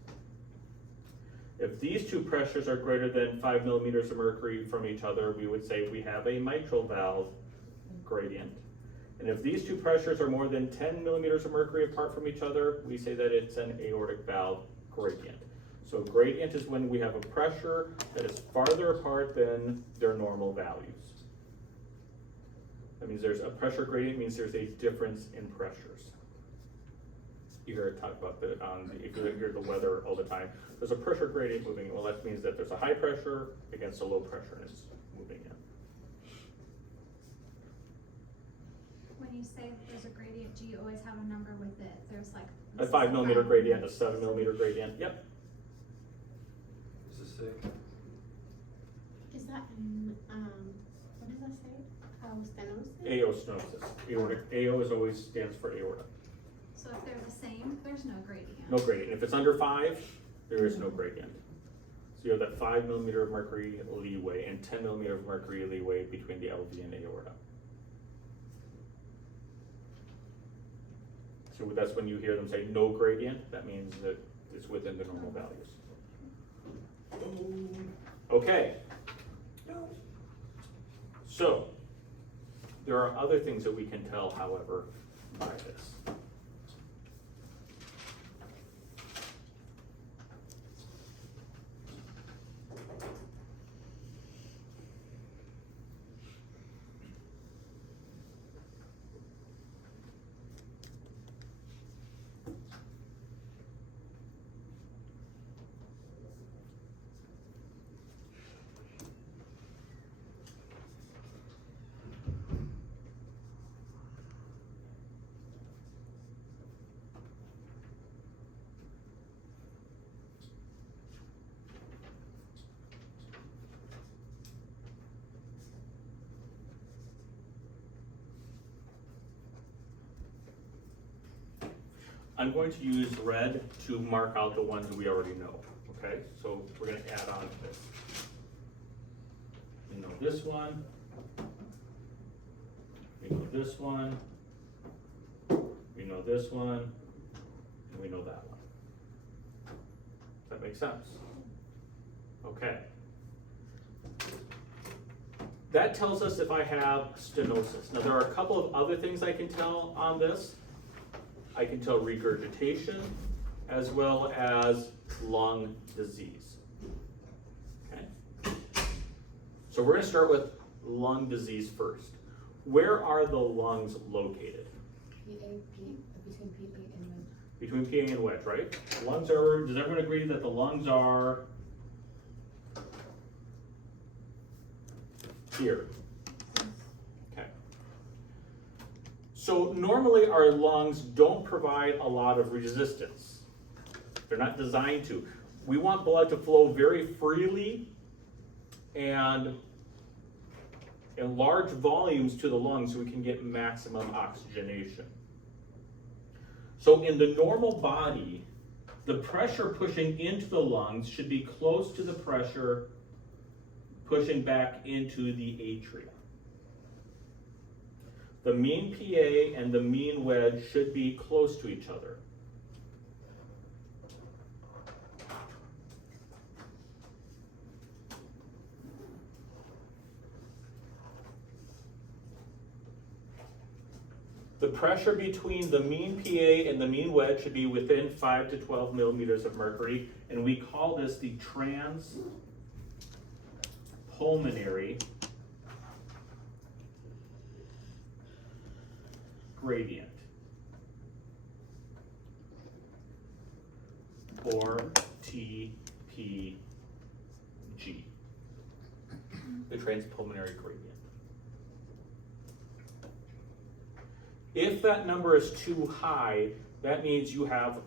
If these two pressures are greater than 5 millimeters of mercury from each other, we would say we have a mitral valve gradient. And if these two pressures are more than 10 millimeters of mercury apart from each other, we say that it's an aortic valve gradient. So gradient is when we have a pressure that is farther apart than their normal values. That means there's a pressure gradient, means there's a difference in pressures. You hear it talk about if you hear the weather all the time, there's a pressure gradient moving. Well, that means that there's a high pressure against a low pressure and it's moving in. When you say there's a gradient, do you always have a number with it? There's like. A 5 millimeter gradient, a 7 millimeter gradient, yep. This is sick. Is that, what does that say? Stenosis? Aostenosis. Aortic. AO is always stands for aorta. So if they're the same, there's no gradient. No gradient. If it's under 5, there is no gradient. So you have that 5 millimeter of mercury leeway and 10 millimeter of mercury leeway between the LV and aorta. So that's when you hear them say no gradient, that means that it's within the normal values. Okay. So, there are other things that we can tell, however, by this. I'm going to use red to mark out the ones we already know, okay? So we're gonna add on to this. We know this one. We know this one. We know this one. And we know that one. Does that make sense? Okay. That tells us if I have stenosis. Now there are a couple of other things I can tell on this. I can tell regurgitation as well as lung disease. Okay. So we're going to start with lung disease first. Where are the lungs located? Between PA and wedge. Between PA and wedge, right? Lungs are, does everyone agree that the lungs are here? Okay. So normally our lungs don't provide a lot of resistance. They're not designed to. We want blood to flow very freely and in large volumes to the lungs so we can get maximum oxygenation. So in the normal body, the pressure pushing into the lungs should be close to the pressure pushing back into the atria. the mean PA and the mean wedge should be close to each other. The pressure between the mean PA and the mean wedge should be within 5 to 12 millimeters of mercury, and we call this the transpulmonary gradient, or TPG, the transpulmonary gradient. If that number is too high, that means you have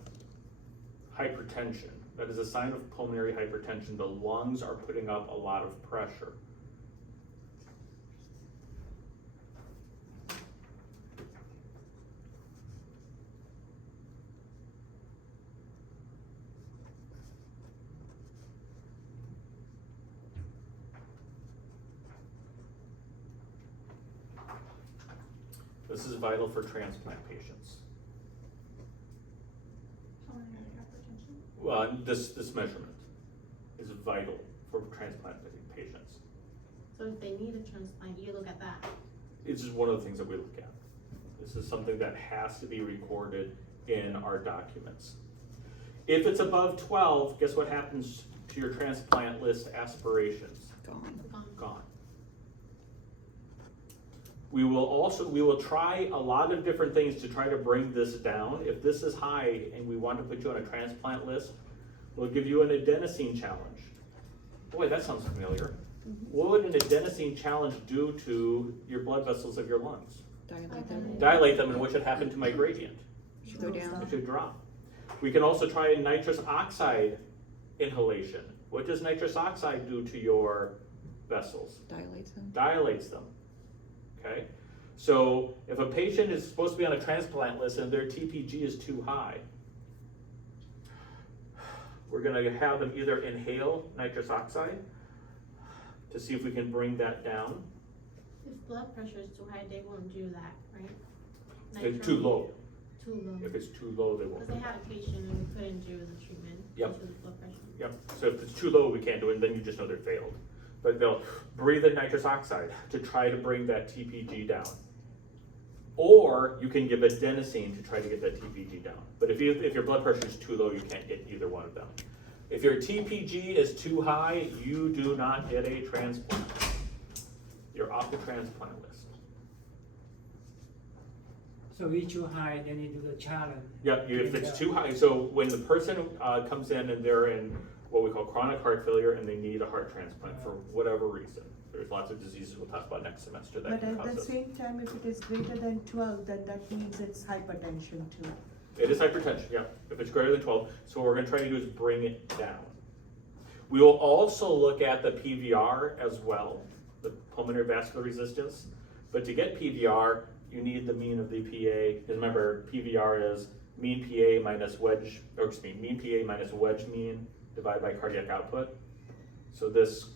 hypertension. That is a sign of pulmonary hypertension. The lungs are putting up a lot of pressure. This is vital for transplant patients. Pulmonary hypertension. Well, this measurement is vital for transplant patients. So if they need a transplant, you look at that. It's just one of the things that we look at. This is something that has to be recorded in our documents. If it's above 12, guess what happens to your transplant list aspirations? Gone. Gone. We will try a lot of different things to try to bring this down. If this is high and we want to put you on a transplant list, we'll give you an adenosine challenge. Boy, that sounds familiar. What would an adenosine challenge do to your blood vessels of your lungs? Dilate them. Dilate them, and what should happen to my gradient? Should go down. It should drop. We can also try nitrous oxide inhalation. What does nitrous oxide do to your vessels? Dilates them. Dilates them. Okay? So if a patient is supposed to be on a transplant list and their TPG is too high, we're going to have them either inhale nitrous oxide to see if we can bring that down. If blood pressure is too high, they won't do that, right? It's too low. Too low. If it's too low, they won't. Because they had a patient and we couldn't do the treatment. Yep. Due to the blood pressure. Yep. So if it's too low, we can't do it, and then you just know they're failed. But they'll breathe in nitrous oxide to try to bring that TPG down. Or you can give adenosine to try to get that TPG down. But if your blood pressure is too low, you can't get either one of them. If your TPG is too high, you do not get a transplant. You're off the transplant list. So if too high, then you do the challenge. Yep, if it's too high, so when the person comes in and they're in what we call chronic heart failure and they need a heart transplant for whatever reason, there's lots of diseases we'll talk about next semester that But can at cause the this. same time, if it is greater than 12, then that means it's hypertension too. It is hypertension, yeah, if it's greater than 12. So what we're gonna try to do is bring it down. We will also look at the PVR as well, the pulmonary vascular resistance. But to get PVR, you need the mean of the PA. Because remember, PVR is mean PA minus wedge, or excuse me, mean PA minus wedge mean divided by cardiac output. So this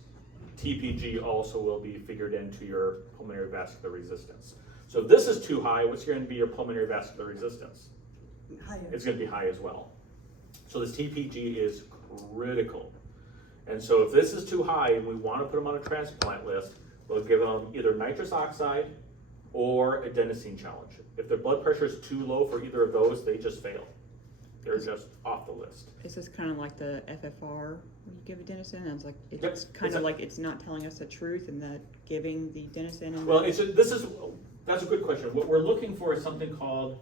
TPG also will be figured into your pulmonary vascular resistance. So if this is too high, what's going to be your pulmonary vascular resistance? Higher. It's going to be high as well. So this TPG is critical. And so if this is too high and we want to put them on a transplant list, we'll give them either nitrous oxide or adenosine challenge. If their blood pressure is too low for either of those, they just fail. They're just off the list. Is this kind of like the FFR when you give adenosine? It's like it's Yep, kind it's of a- like it's not telling us the truth and that giving the adenosine. And Well, that's a good question. What we're looking for is something called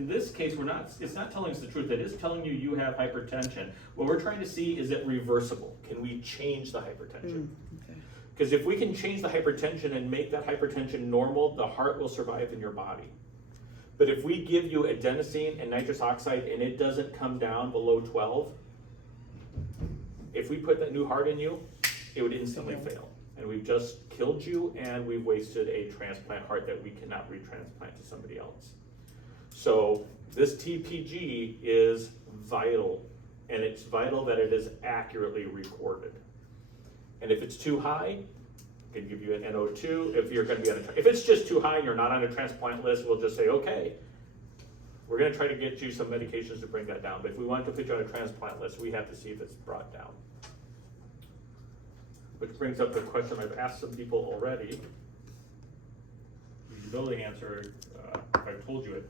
in this case, it's not telling us the truth. It is telling you you have hypertension. What we're trying to see, is it reversible? Can we change the hypertension? Okay. Because if we can change the hypertension and make that hypertension normal, the heart will survive in your body. But if we give you adenosine and nitrous oxide and it doesn't come down below 12, if we put that new heart in you, it would instantly fail. And we've just killed you and we've wasted a transplant heart that we cannot retransplant to somebody else. So this TPG is vital and it's vital that it is accurately recorded. And if it's too high, can give you an NO2. If you're going to be if it's just too high and you're not on a transplant list, we'll just say, okay, we're going to try to get you some medications to bring that down. But if we want to put you on a transplant list, we have to see if it's brought down. Which brings up the question I've asked some people already. You know the answer if I've told you it.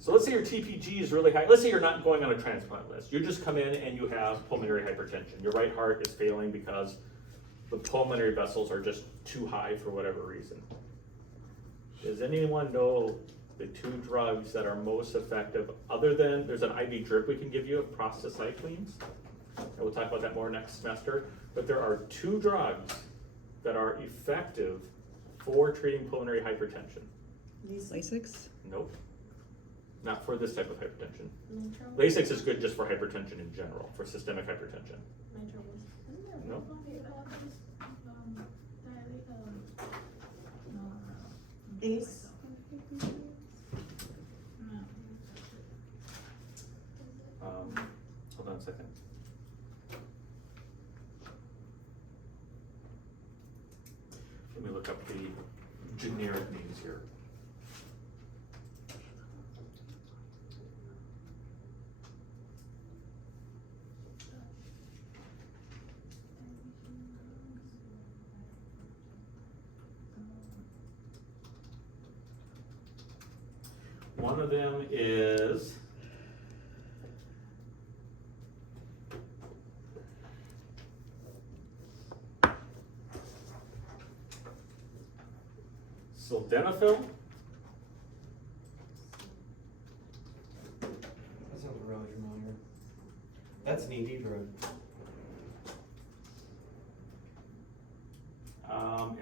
So let's say your TPG is really high. Let's say you're not going on a transplant list. You just come in and you have pulmonary hypertension. Your right heart is failing because the pulmonary vessels are just too high for whatever reason. Does anyone know the 2 drugs that are most effective, other than, there's an IV drip we can give you of prostacyclines, and we'll talk about that more next semester, but there are 2 drugs that are effective for treating pulmonary hypertension. Lasix? Nope. Not for this type of hypertension. Nitro? Lasix is good just for hypertension in general, for systemic hypertension. Nitro was. No? ACE, Hold on a second. Let me look up the generic names here. One of them is sildenafil. That sounds really familiar. That's an ED drug.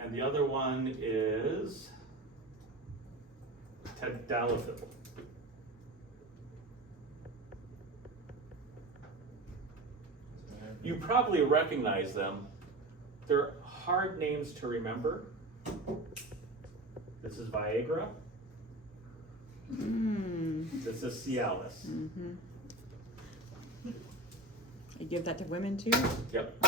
And the other one is tadalafil. You probably recognize them. They're hard names to remember. This is Viagra. This is Cialis. You give that to women too? Yep.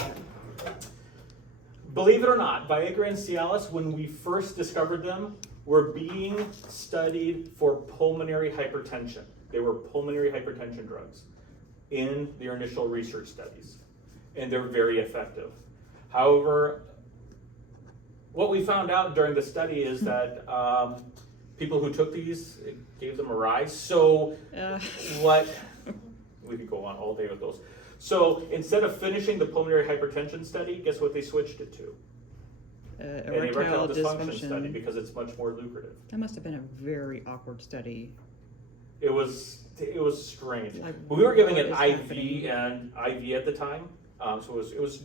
Believe it or not, Viagra and Cialis, when we first discovered them, were being studied for pulmonary hypertension. They were pulmonary hypertension drugs in their initial research studies, and they're very effective. However, what we found out during the study is that people who took these, it gave them a rise. So what, we could go on all day with those. So instead of finishing the pulmonary hypertension study, guess what they switched it to? An erectile dysfunction study, because it's much more lucrative. That must have been a very awkward study. It was strange. Like, we were giving it what IV is happening? and IV at the time, so it was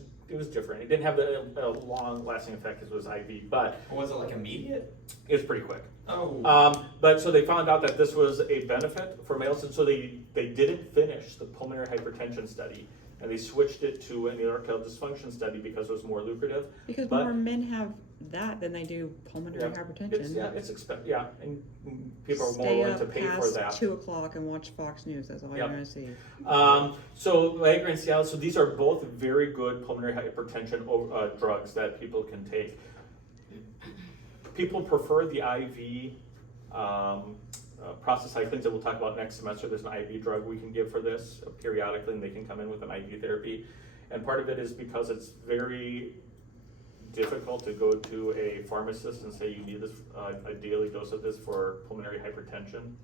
different. It didn't have a long-lasting effect as it was IV, but Was it like immediate? it was pretty quick. Oh. But so they found out that this was a benefit for males, and so they didn't finish the pulmonary hypertension study, and they switched it to an erectile dysfunction study because it was more lucrative. Because But- more men have that than they do pulmonary Yeah. hypertension. And people are more Stay willing to up pay for past that. 2 o'clock and watch Fox News. That's all Yep. you're going to see. So Viagra and Cialis, so these are both very good pulmonary hypertension drugs that people can take. People prefer the IV prostacyclins that we'll talk about next semester. There's an IV drug we can give for this periodically, and they can come in with an IV therapy. And part of it is because it's very difficult to go to a pharmacist and say you need this a daily dose of this for pulmonary hypertension.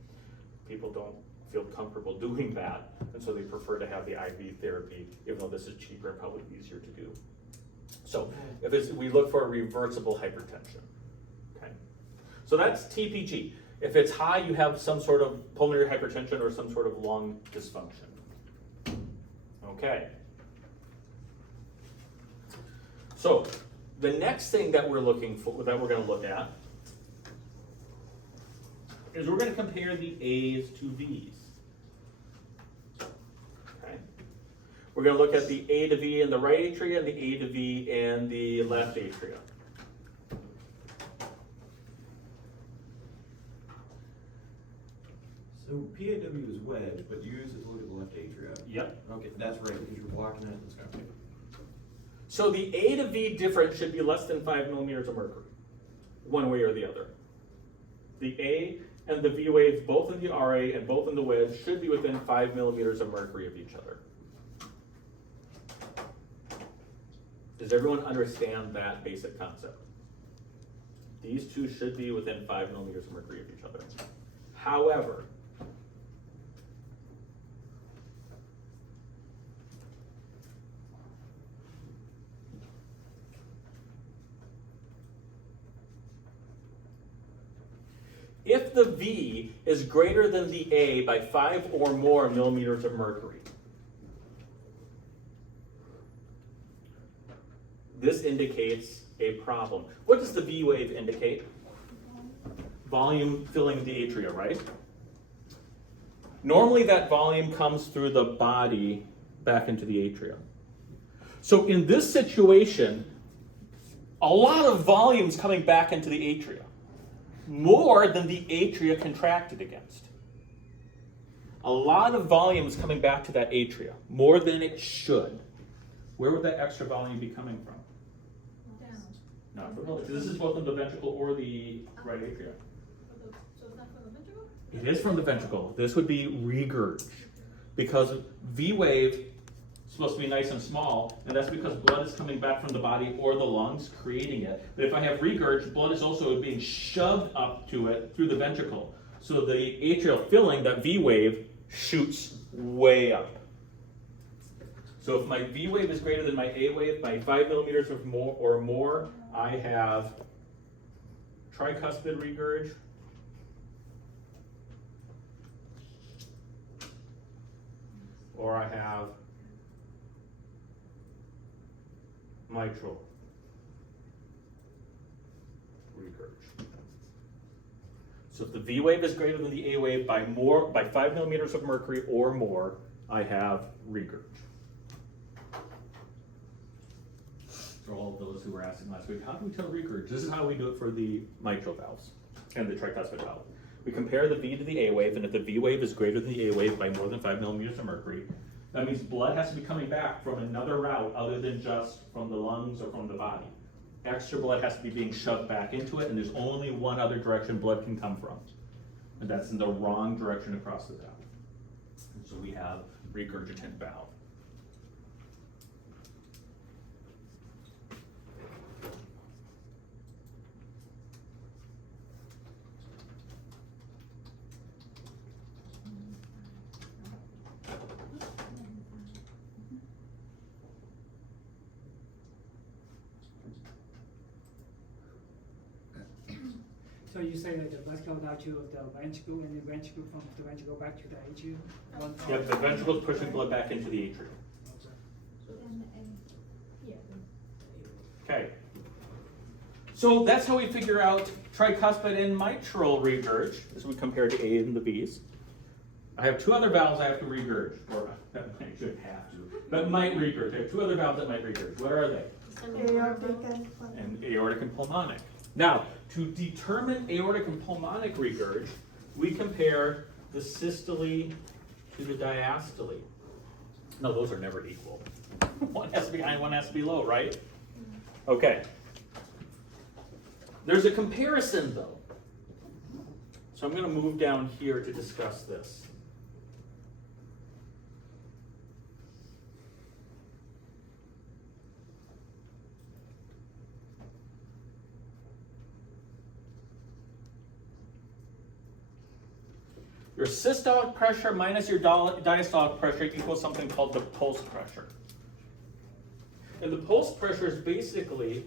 People don't feel comfortable doing that, and so they prefer to have the IV therapy, even though this is cheaper and probably easier to do. So we look for a reversible hypertension. Okay, so that's TPG. If it's high, you have some sort of pulmonary hypertension or some sort of lung dysfunction. Okay. So the next thing that we're looking for, that we're going to look at, is we're going to compare the A's to B's. Okay. We're gonna look at the A to V in the right atria and the A to V in the left atria. So PAW is wedge, but yours is look at the left atria. Yep. Okay, that's right, because you're blocking it, it's gonna be. So the A to V difference should be less than 5 millimeters of mercury, one way or the other. The A and the V waves, both in the RA and both in the wedge, should be within 5 millimeters of mercury of each other. Does everyone understand that basic concept? These two should be within 5 millimeters of mercury of each other. However, if the V is greater than the A by 5 or more millimeters of mercury, this indicates a problem. What does the V wave indicate? Volume filling the atria, right? Normally that volume comes through the body back into the atria. So in this situation, a lot of volume's coming back into the atria. More than the atria contracted against. A lot of volume is coming back to that atria, more than it should. Where would that extra volume be coming from? Down. Not from the, this is both in the ventricle or the right atria. So it's not from the ventricle? It is from the ventricle. This would be regurg, because V wave is supposed to be nice and small, and that's because blood is coming back from the body or the lungs, creating it. But if I have regurg, blood is also being shoved up to it through the ventricle. So the atrial filling, that V wave, shoots way up. So if my V wave is greater than my A wave by 5 millimeters or more, I have tricuspid regurg, or I have mitral regurg. So if the V wave is greater than the A wave by 5 millimeters of mercury or more, I have regurg. For all of those who were asking last week, how do we tell regurg? This is how we do it for the mitral valves and the tricuspid valve. We compare the V to the A wave, and if the V wave is greater than the A wave by more than 5 millimeters of mercury, that means blood has to be coming back from another route other than just from the lungs or from the body. Extra blood has to be being shoved back into it, and there's only one other direction blood can come from, and that's in the wrong direction across the valve. And so we have regurgitant valve. So you say that the blood goes down to the ventricle and the ventricle from the ventricle back to the atrium? Yep, the ventricle is pushing blood back into the atrium. Then the A. Yeah. Okay. So that's how we figure out tricuspid and mitral regurg, as we compare to A and the B's. I have two other valves I have to regurg, or I should have to, but might regurg. I have two other valves that might regurg. What are they? Aortic And aortic and pulmonic. Now, to determine aortic and pulmonic regurg, we compare the systole to the diastole. No, those are never equal. One has to be high and one has to be low, right? Okay. There's a comparison, though. So I'm going to move down here to discuss this. Your systolic pressure minus your diastolic pressure equals something called the pulse pressure. And the pulse pressure is basically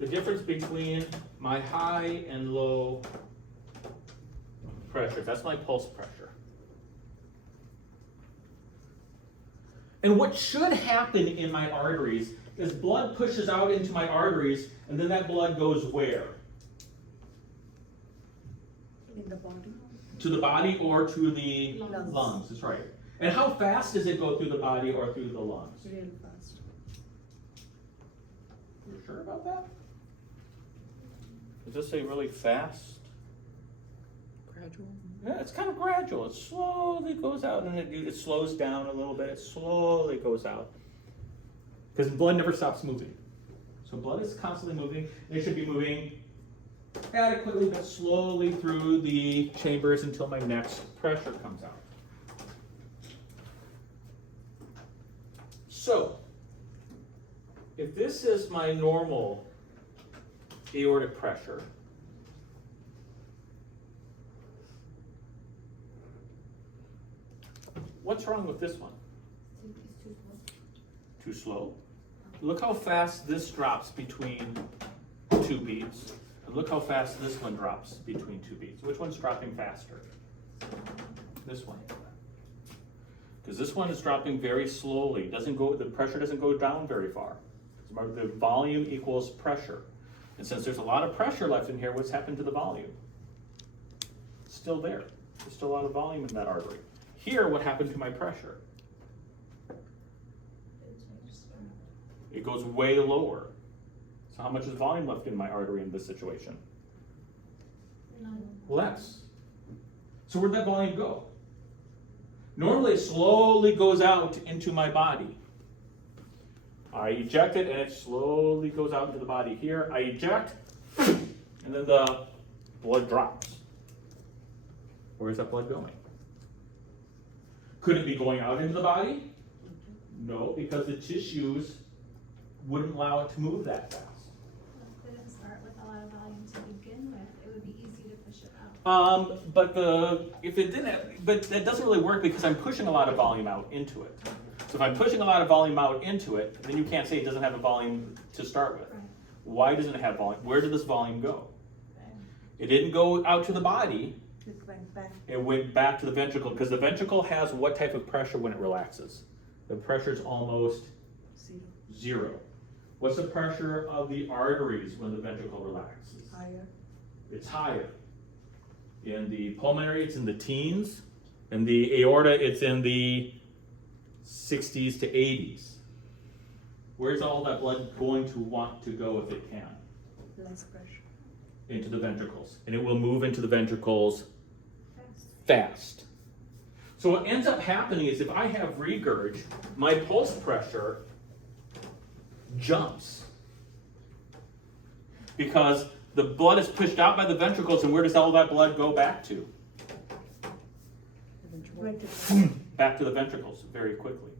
the difference between my high and low pressure. That's my pulse pressure. And what should happen in my arteries is blood pushes out into my arteries, and then that blood goes where? in the body. To the body or to the Lungs. lungs, that's right. And how fast does it go through the body or through the lungs? Real fast. You sure about that? Does this say really fast? Gradual. Yeah, it's kind of gradual. It slowly goes out and it slows down a little bit. It slowly goes out. Because blood never stops moving. So blood is constantly moving. It should be moving adequately but slowly through the chambers until my next pressure comes out. So, if this is my normal aortic pressure, what's wrong with this one? It's too slow. Too slow? Look how fast this drops between 2 beats. And look how fast this one drops between 2 beats. Which one's dropping faster? This one. Because this one is dropping very slowly. The pressure doesn't go down very far. The volume equals pressure. And since there's a lot of pressure left in here, what's happened to the volume? It's still there. There's still a lot of volume in that artery. Here, what happened to my pressure? It goes way lower. So how much is volume left in my artery in this situation? Less. So where'd that volume go? Normally it slowly goes out into my body. I eject it and it slowly goes out into the body. Here I eject and then the blood drops. Where's that blood going? Could it be going out into the body? No, because the tissues wouldn't allow it to move that fast. If it didn't start with a lot of volume to begin with, it would be easy to push it out. But that doesn't really work because I'm pushing a lot of volume out into it. So if I'm pushing a lot of volume out into it, then you can't say it doesn't have a volume to start with. Right. Why doesn't it have volume? Where did this volume go? It didn't go out to the body. It went back. It went back to the ventricle because the ventricle has what type of pressure when it relaxes? The pressure is almost zero. What's the pressure of the arteries when the ventricle relaxes? Higher. It's higher. In the pulmonary, it's in the teens. In the aorta, it's in the 60s to 80s. Where's all that blood going to want to go if it can? Less pressure. Into the ventricles. And it will move into the ventricles fast. So what ends up happening is if I have regurg, my pulse pressure jumps. Because the blood is pushed out by the ventricles, and where does all that blood go back to? Back to the ventricles very quickly.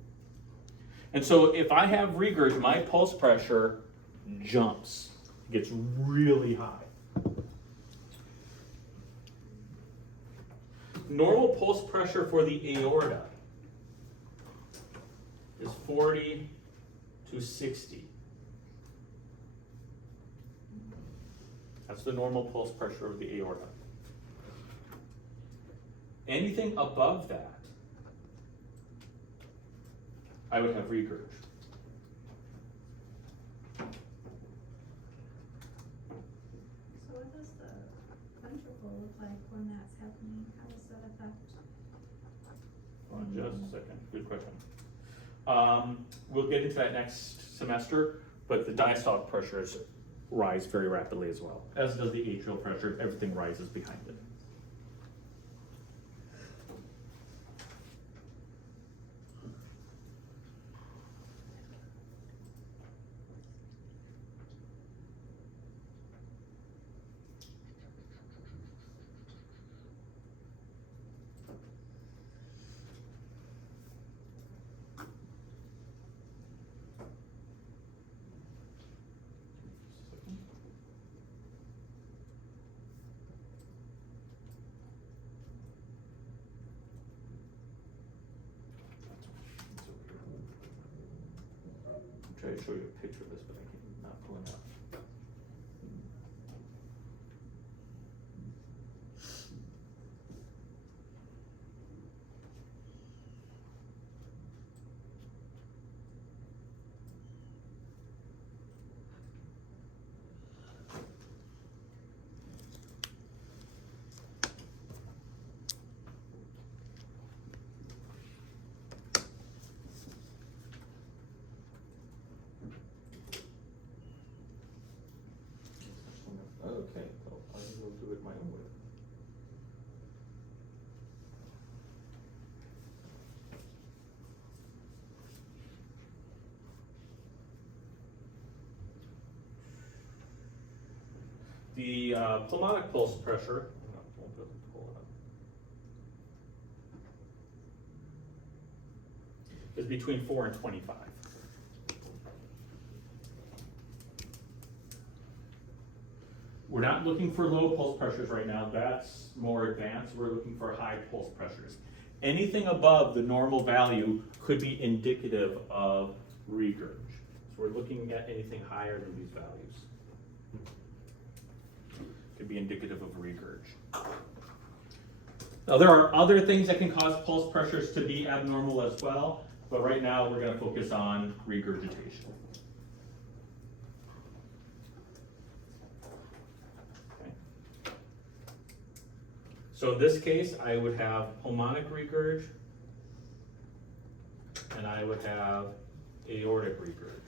And so if I have regurg, my pulse pressure jumps. It gets really high. Normal pulse pressure for the aorta is 40 to 60. That's the normal pulse pressure of the aorta. Anything above that, I would have regurg. So what does the ventricle look like when that's happening? How does that affect? Hold on just a second. Good question. We'll get into that next semester, but the diastolic pressures rise very rapidly as well, as does the atrial pressure. Everything rises behind it. Try to show you a picture of this, but I can't not pull it up. The pulmonic pulse pressure, pull it up, is between 4 and 25. We're not looking for low pulse pressures right now, that's more advanced. We're looking for high pulse pressures. Anything above the normal value could be indicative of regurg. So we're looking at anything higher than these values. Could be indicative of regurg. Now there are other things that can cause pulse pressures to be abnormal as well, but right now we're going to focus on regurgitation. Okay. So in this case, I would have pulmonic regurg, and I would have aortic regurg,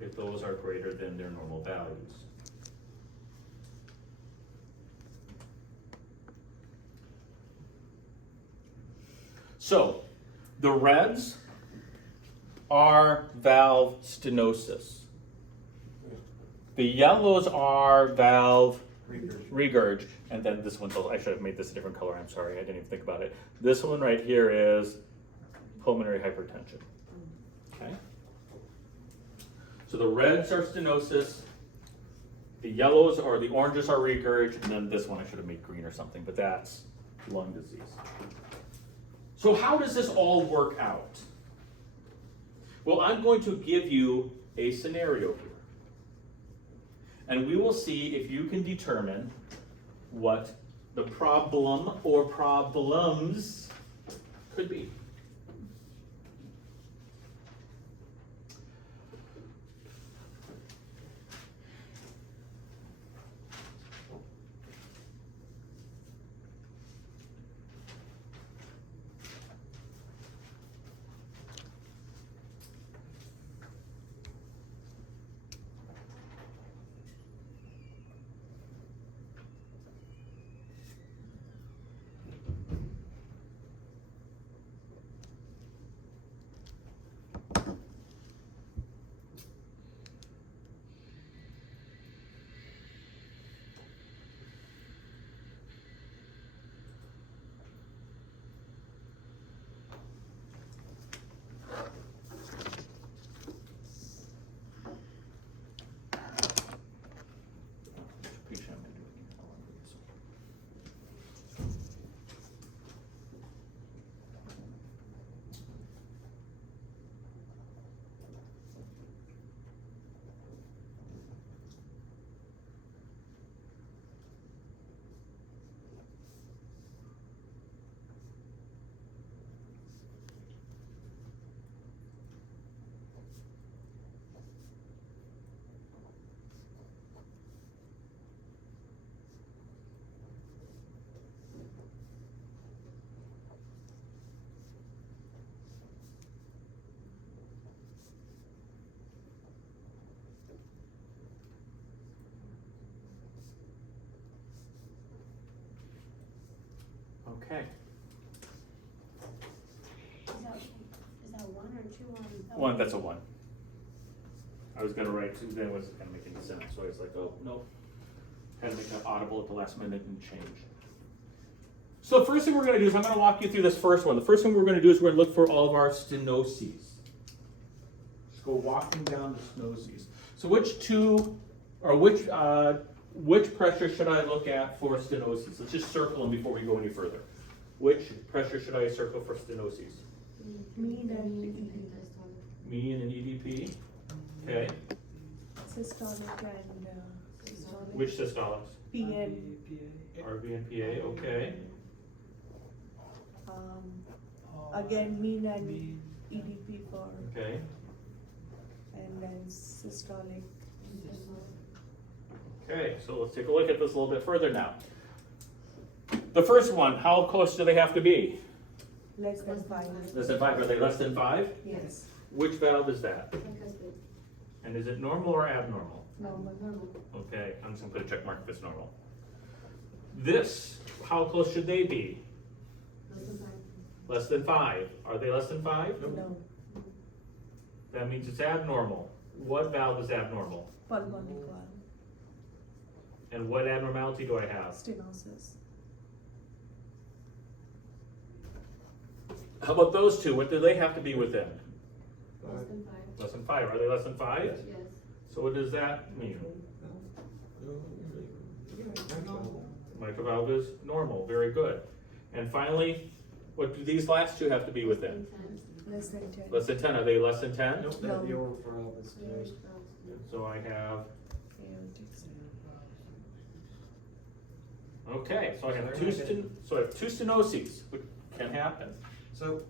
if those are greater than their normal values. So, the reds are valve stenosis. The yellows are valve regurg, and then this one's, I should have made this a different color, I'm sorry, I didn't even think about it. This one right here is pulmonary hypertension. Okay? So the reds are stenosis, the yellows or the oranges are regurg, and then this one I should have made green or something, but that's lung disease. So how does this all work out? Well, I'm going to give you a scenario here. And we will see if you can determine what the problem or problems could be. Okay. Is that one or two on? One, that's a one. I was gonna write two, then it wasn't gonna make any sense, so I was like, oh, no. Had to make that audible at the last minute and change. So the first thing we're gonna do is I'm gonna walk you through this first one. The first thing we're gonna do is we're gonna look for all of our stenoses. Just go walking down the stenoses. So which two, or which pressure should I look at for stenoses? Let's just circle them before we go any further. Which pressure should I circle for stenoses? Mean and Median and EDP. Okay. systolic and systolic. Which systolics? PN. RV and PA, okay. Again, mean and EDP for, Okay. and then systolic. Okay, so let's take a look at this a little bit further now. The first one, how close do they have to be? Less than 5. Less than 5. Are they less than 5? Yes, Which valve is that? Tricuspid. And is it normal or abnormal? normal. Okay, I'm just gonna put a check mark if it's normal. This, how close should they be? Less than 5. Are they less than 5? No, That means it's abnormal. What valve is abnormal? pulmonic valve. And what abnormality do I have? Stenosis. How about those two? What do they have to be within? Less than 5. Less than 5. Are they less than 5? Yes. Yes. So what does that mean? Mitral valve is normal. Very good. And finally, what do these last two have to be within? Less than 10. Less than 10. Are they less than 10? Nope, No. that'd be overall of this. So I have, Aortic. okay, so I have two stenoses, which can happen. So,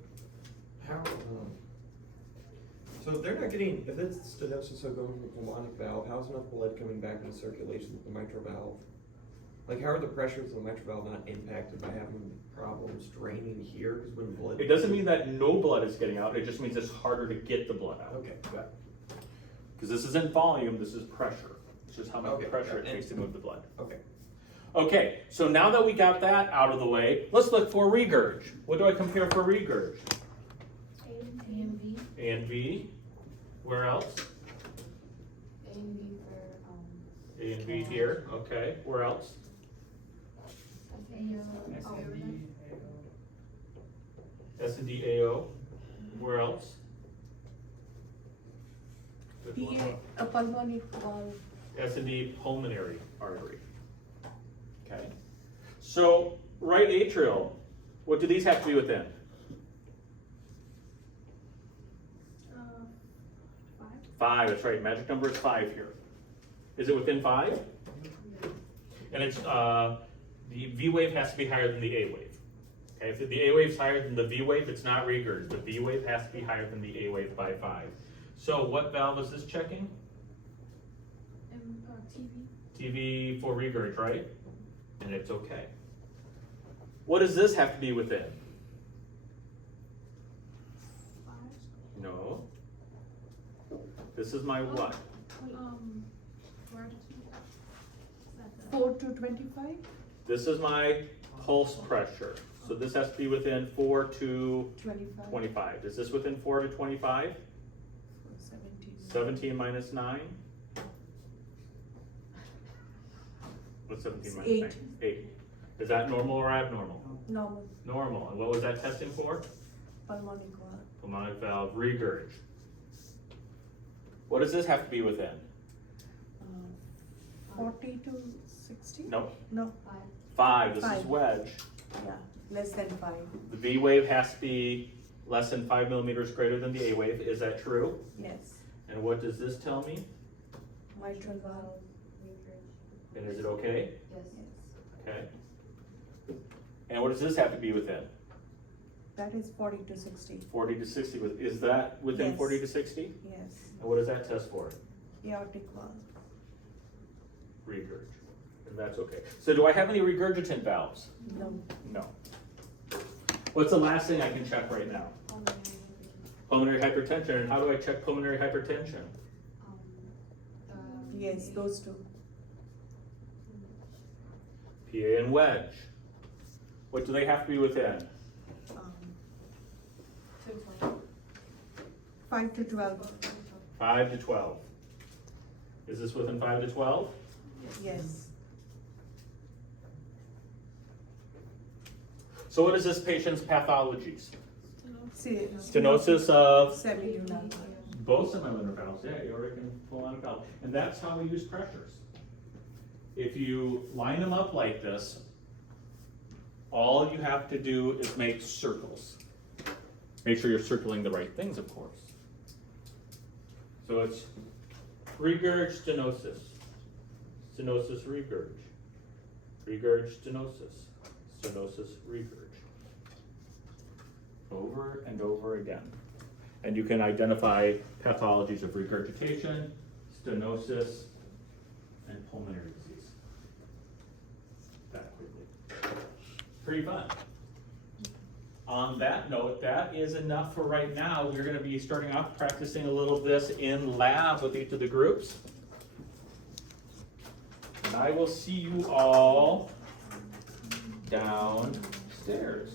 how, so if they're not getting, if it's stenosis so going from the pulmonic valve, how's enough blood coming back into circulation with the mitral valve? Like, how are the pressures of the mitral valve not impacted by having problems draining here? Because when blood. It doesn't mean that no blood is getting out, it just means it's harder to get the blood out. Okay, got it. Because this isn't volume, this is pressure. It's just how much Okay, pressure it and- takes to move the blood. Okay. Okay, so now that we got that out of the way, let's look for regurg. What do I compare for regurg? A and B. A and B. Where else? A and B for, A and B here, okay. Where else? SND, S and D, AO. Where else? There's one PA, more. a pulmonary valve. S and D, pulmonary artery. Okay. So, right atrial, what do these have to be within? 5. 5, that's right. Magic number is 5 here. Is it within 5? And it's, the V wave has to be higher than the A wave. Okay, if the A wave's higher than the V wave, it's not regurg. The V wave has to be higher than the A wave by 5. So what valve is this checking? TV. TV for regurg, right? And it's okay. What does this have to be within? 5. No. This is my what? Fortitude. Is that the? 4 to 25? This is my pulse pressure. So this has to be within 4 to 25. 25. Is this within 4 to 25? 17. 17 minus 9? What's 17 It's minus 8. 9? 8. Is that normal or abnormal? Normal. Normal. And what was that testing for? Pulmonary valve. Pulmonic valve regurg. What does this have to be within? 40 to 60? No. No, 5. This is 5. wedge. yeah, less than 5. The V wave has to be less than 5 millimeters greater than the A wave. Is that true? Yes. And what does this tell me? Mitral valve. And is it okay? Yes. Okay. And what does this have to be within? That is 40 to 60. 40 to 60. Is that within Yes. 40 to 60? Yes. And what does that test for? Aortic valve. Regurg. And that's okay. So do I have any regurgitant valves? No. No. What's the last thing I can check right now? Pulmonary hypertension. And how do I check pulmonary hypertension? Yes, those two. PA and wedge. What do they have to be within? 5 to 12. 5 to 12. Is this within 5 to 12? Yes. So what is this patient's pathologies? Stenosis Stenosis of semilunar. both semilunar valves, yeah, aortic and pulmonic valve. And that's how we use pressures. If you line them up like this, all you have to do is make circles. Make sure you're circling the right things, of course. So it's regurg, stenosis, stenosis, regurg, regurg, stenosis, stenosis, regurg. Over and over again. And you can identify pathologies of regurgitation, stenosis, and pulmonary disease. That quickly. Pretty fun. On that note, that is enough for right now. We're going to be starting off practicing a little of this in lab with each of the groups. And I will see you all downstairs.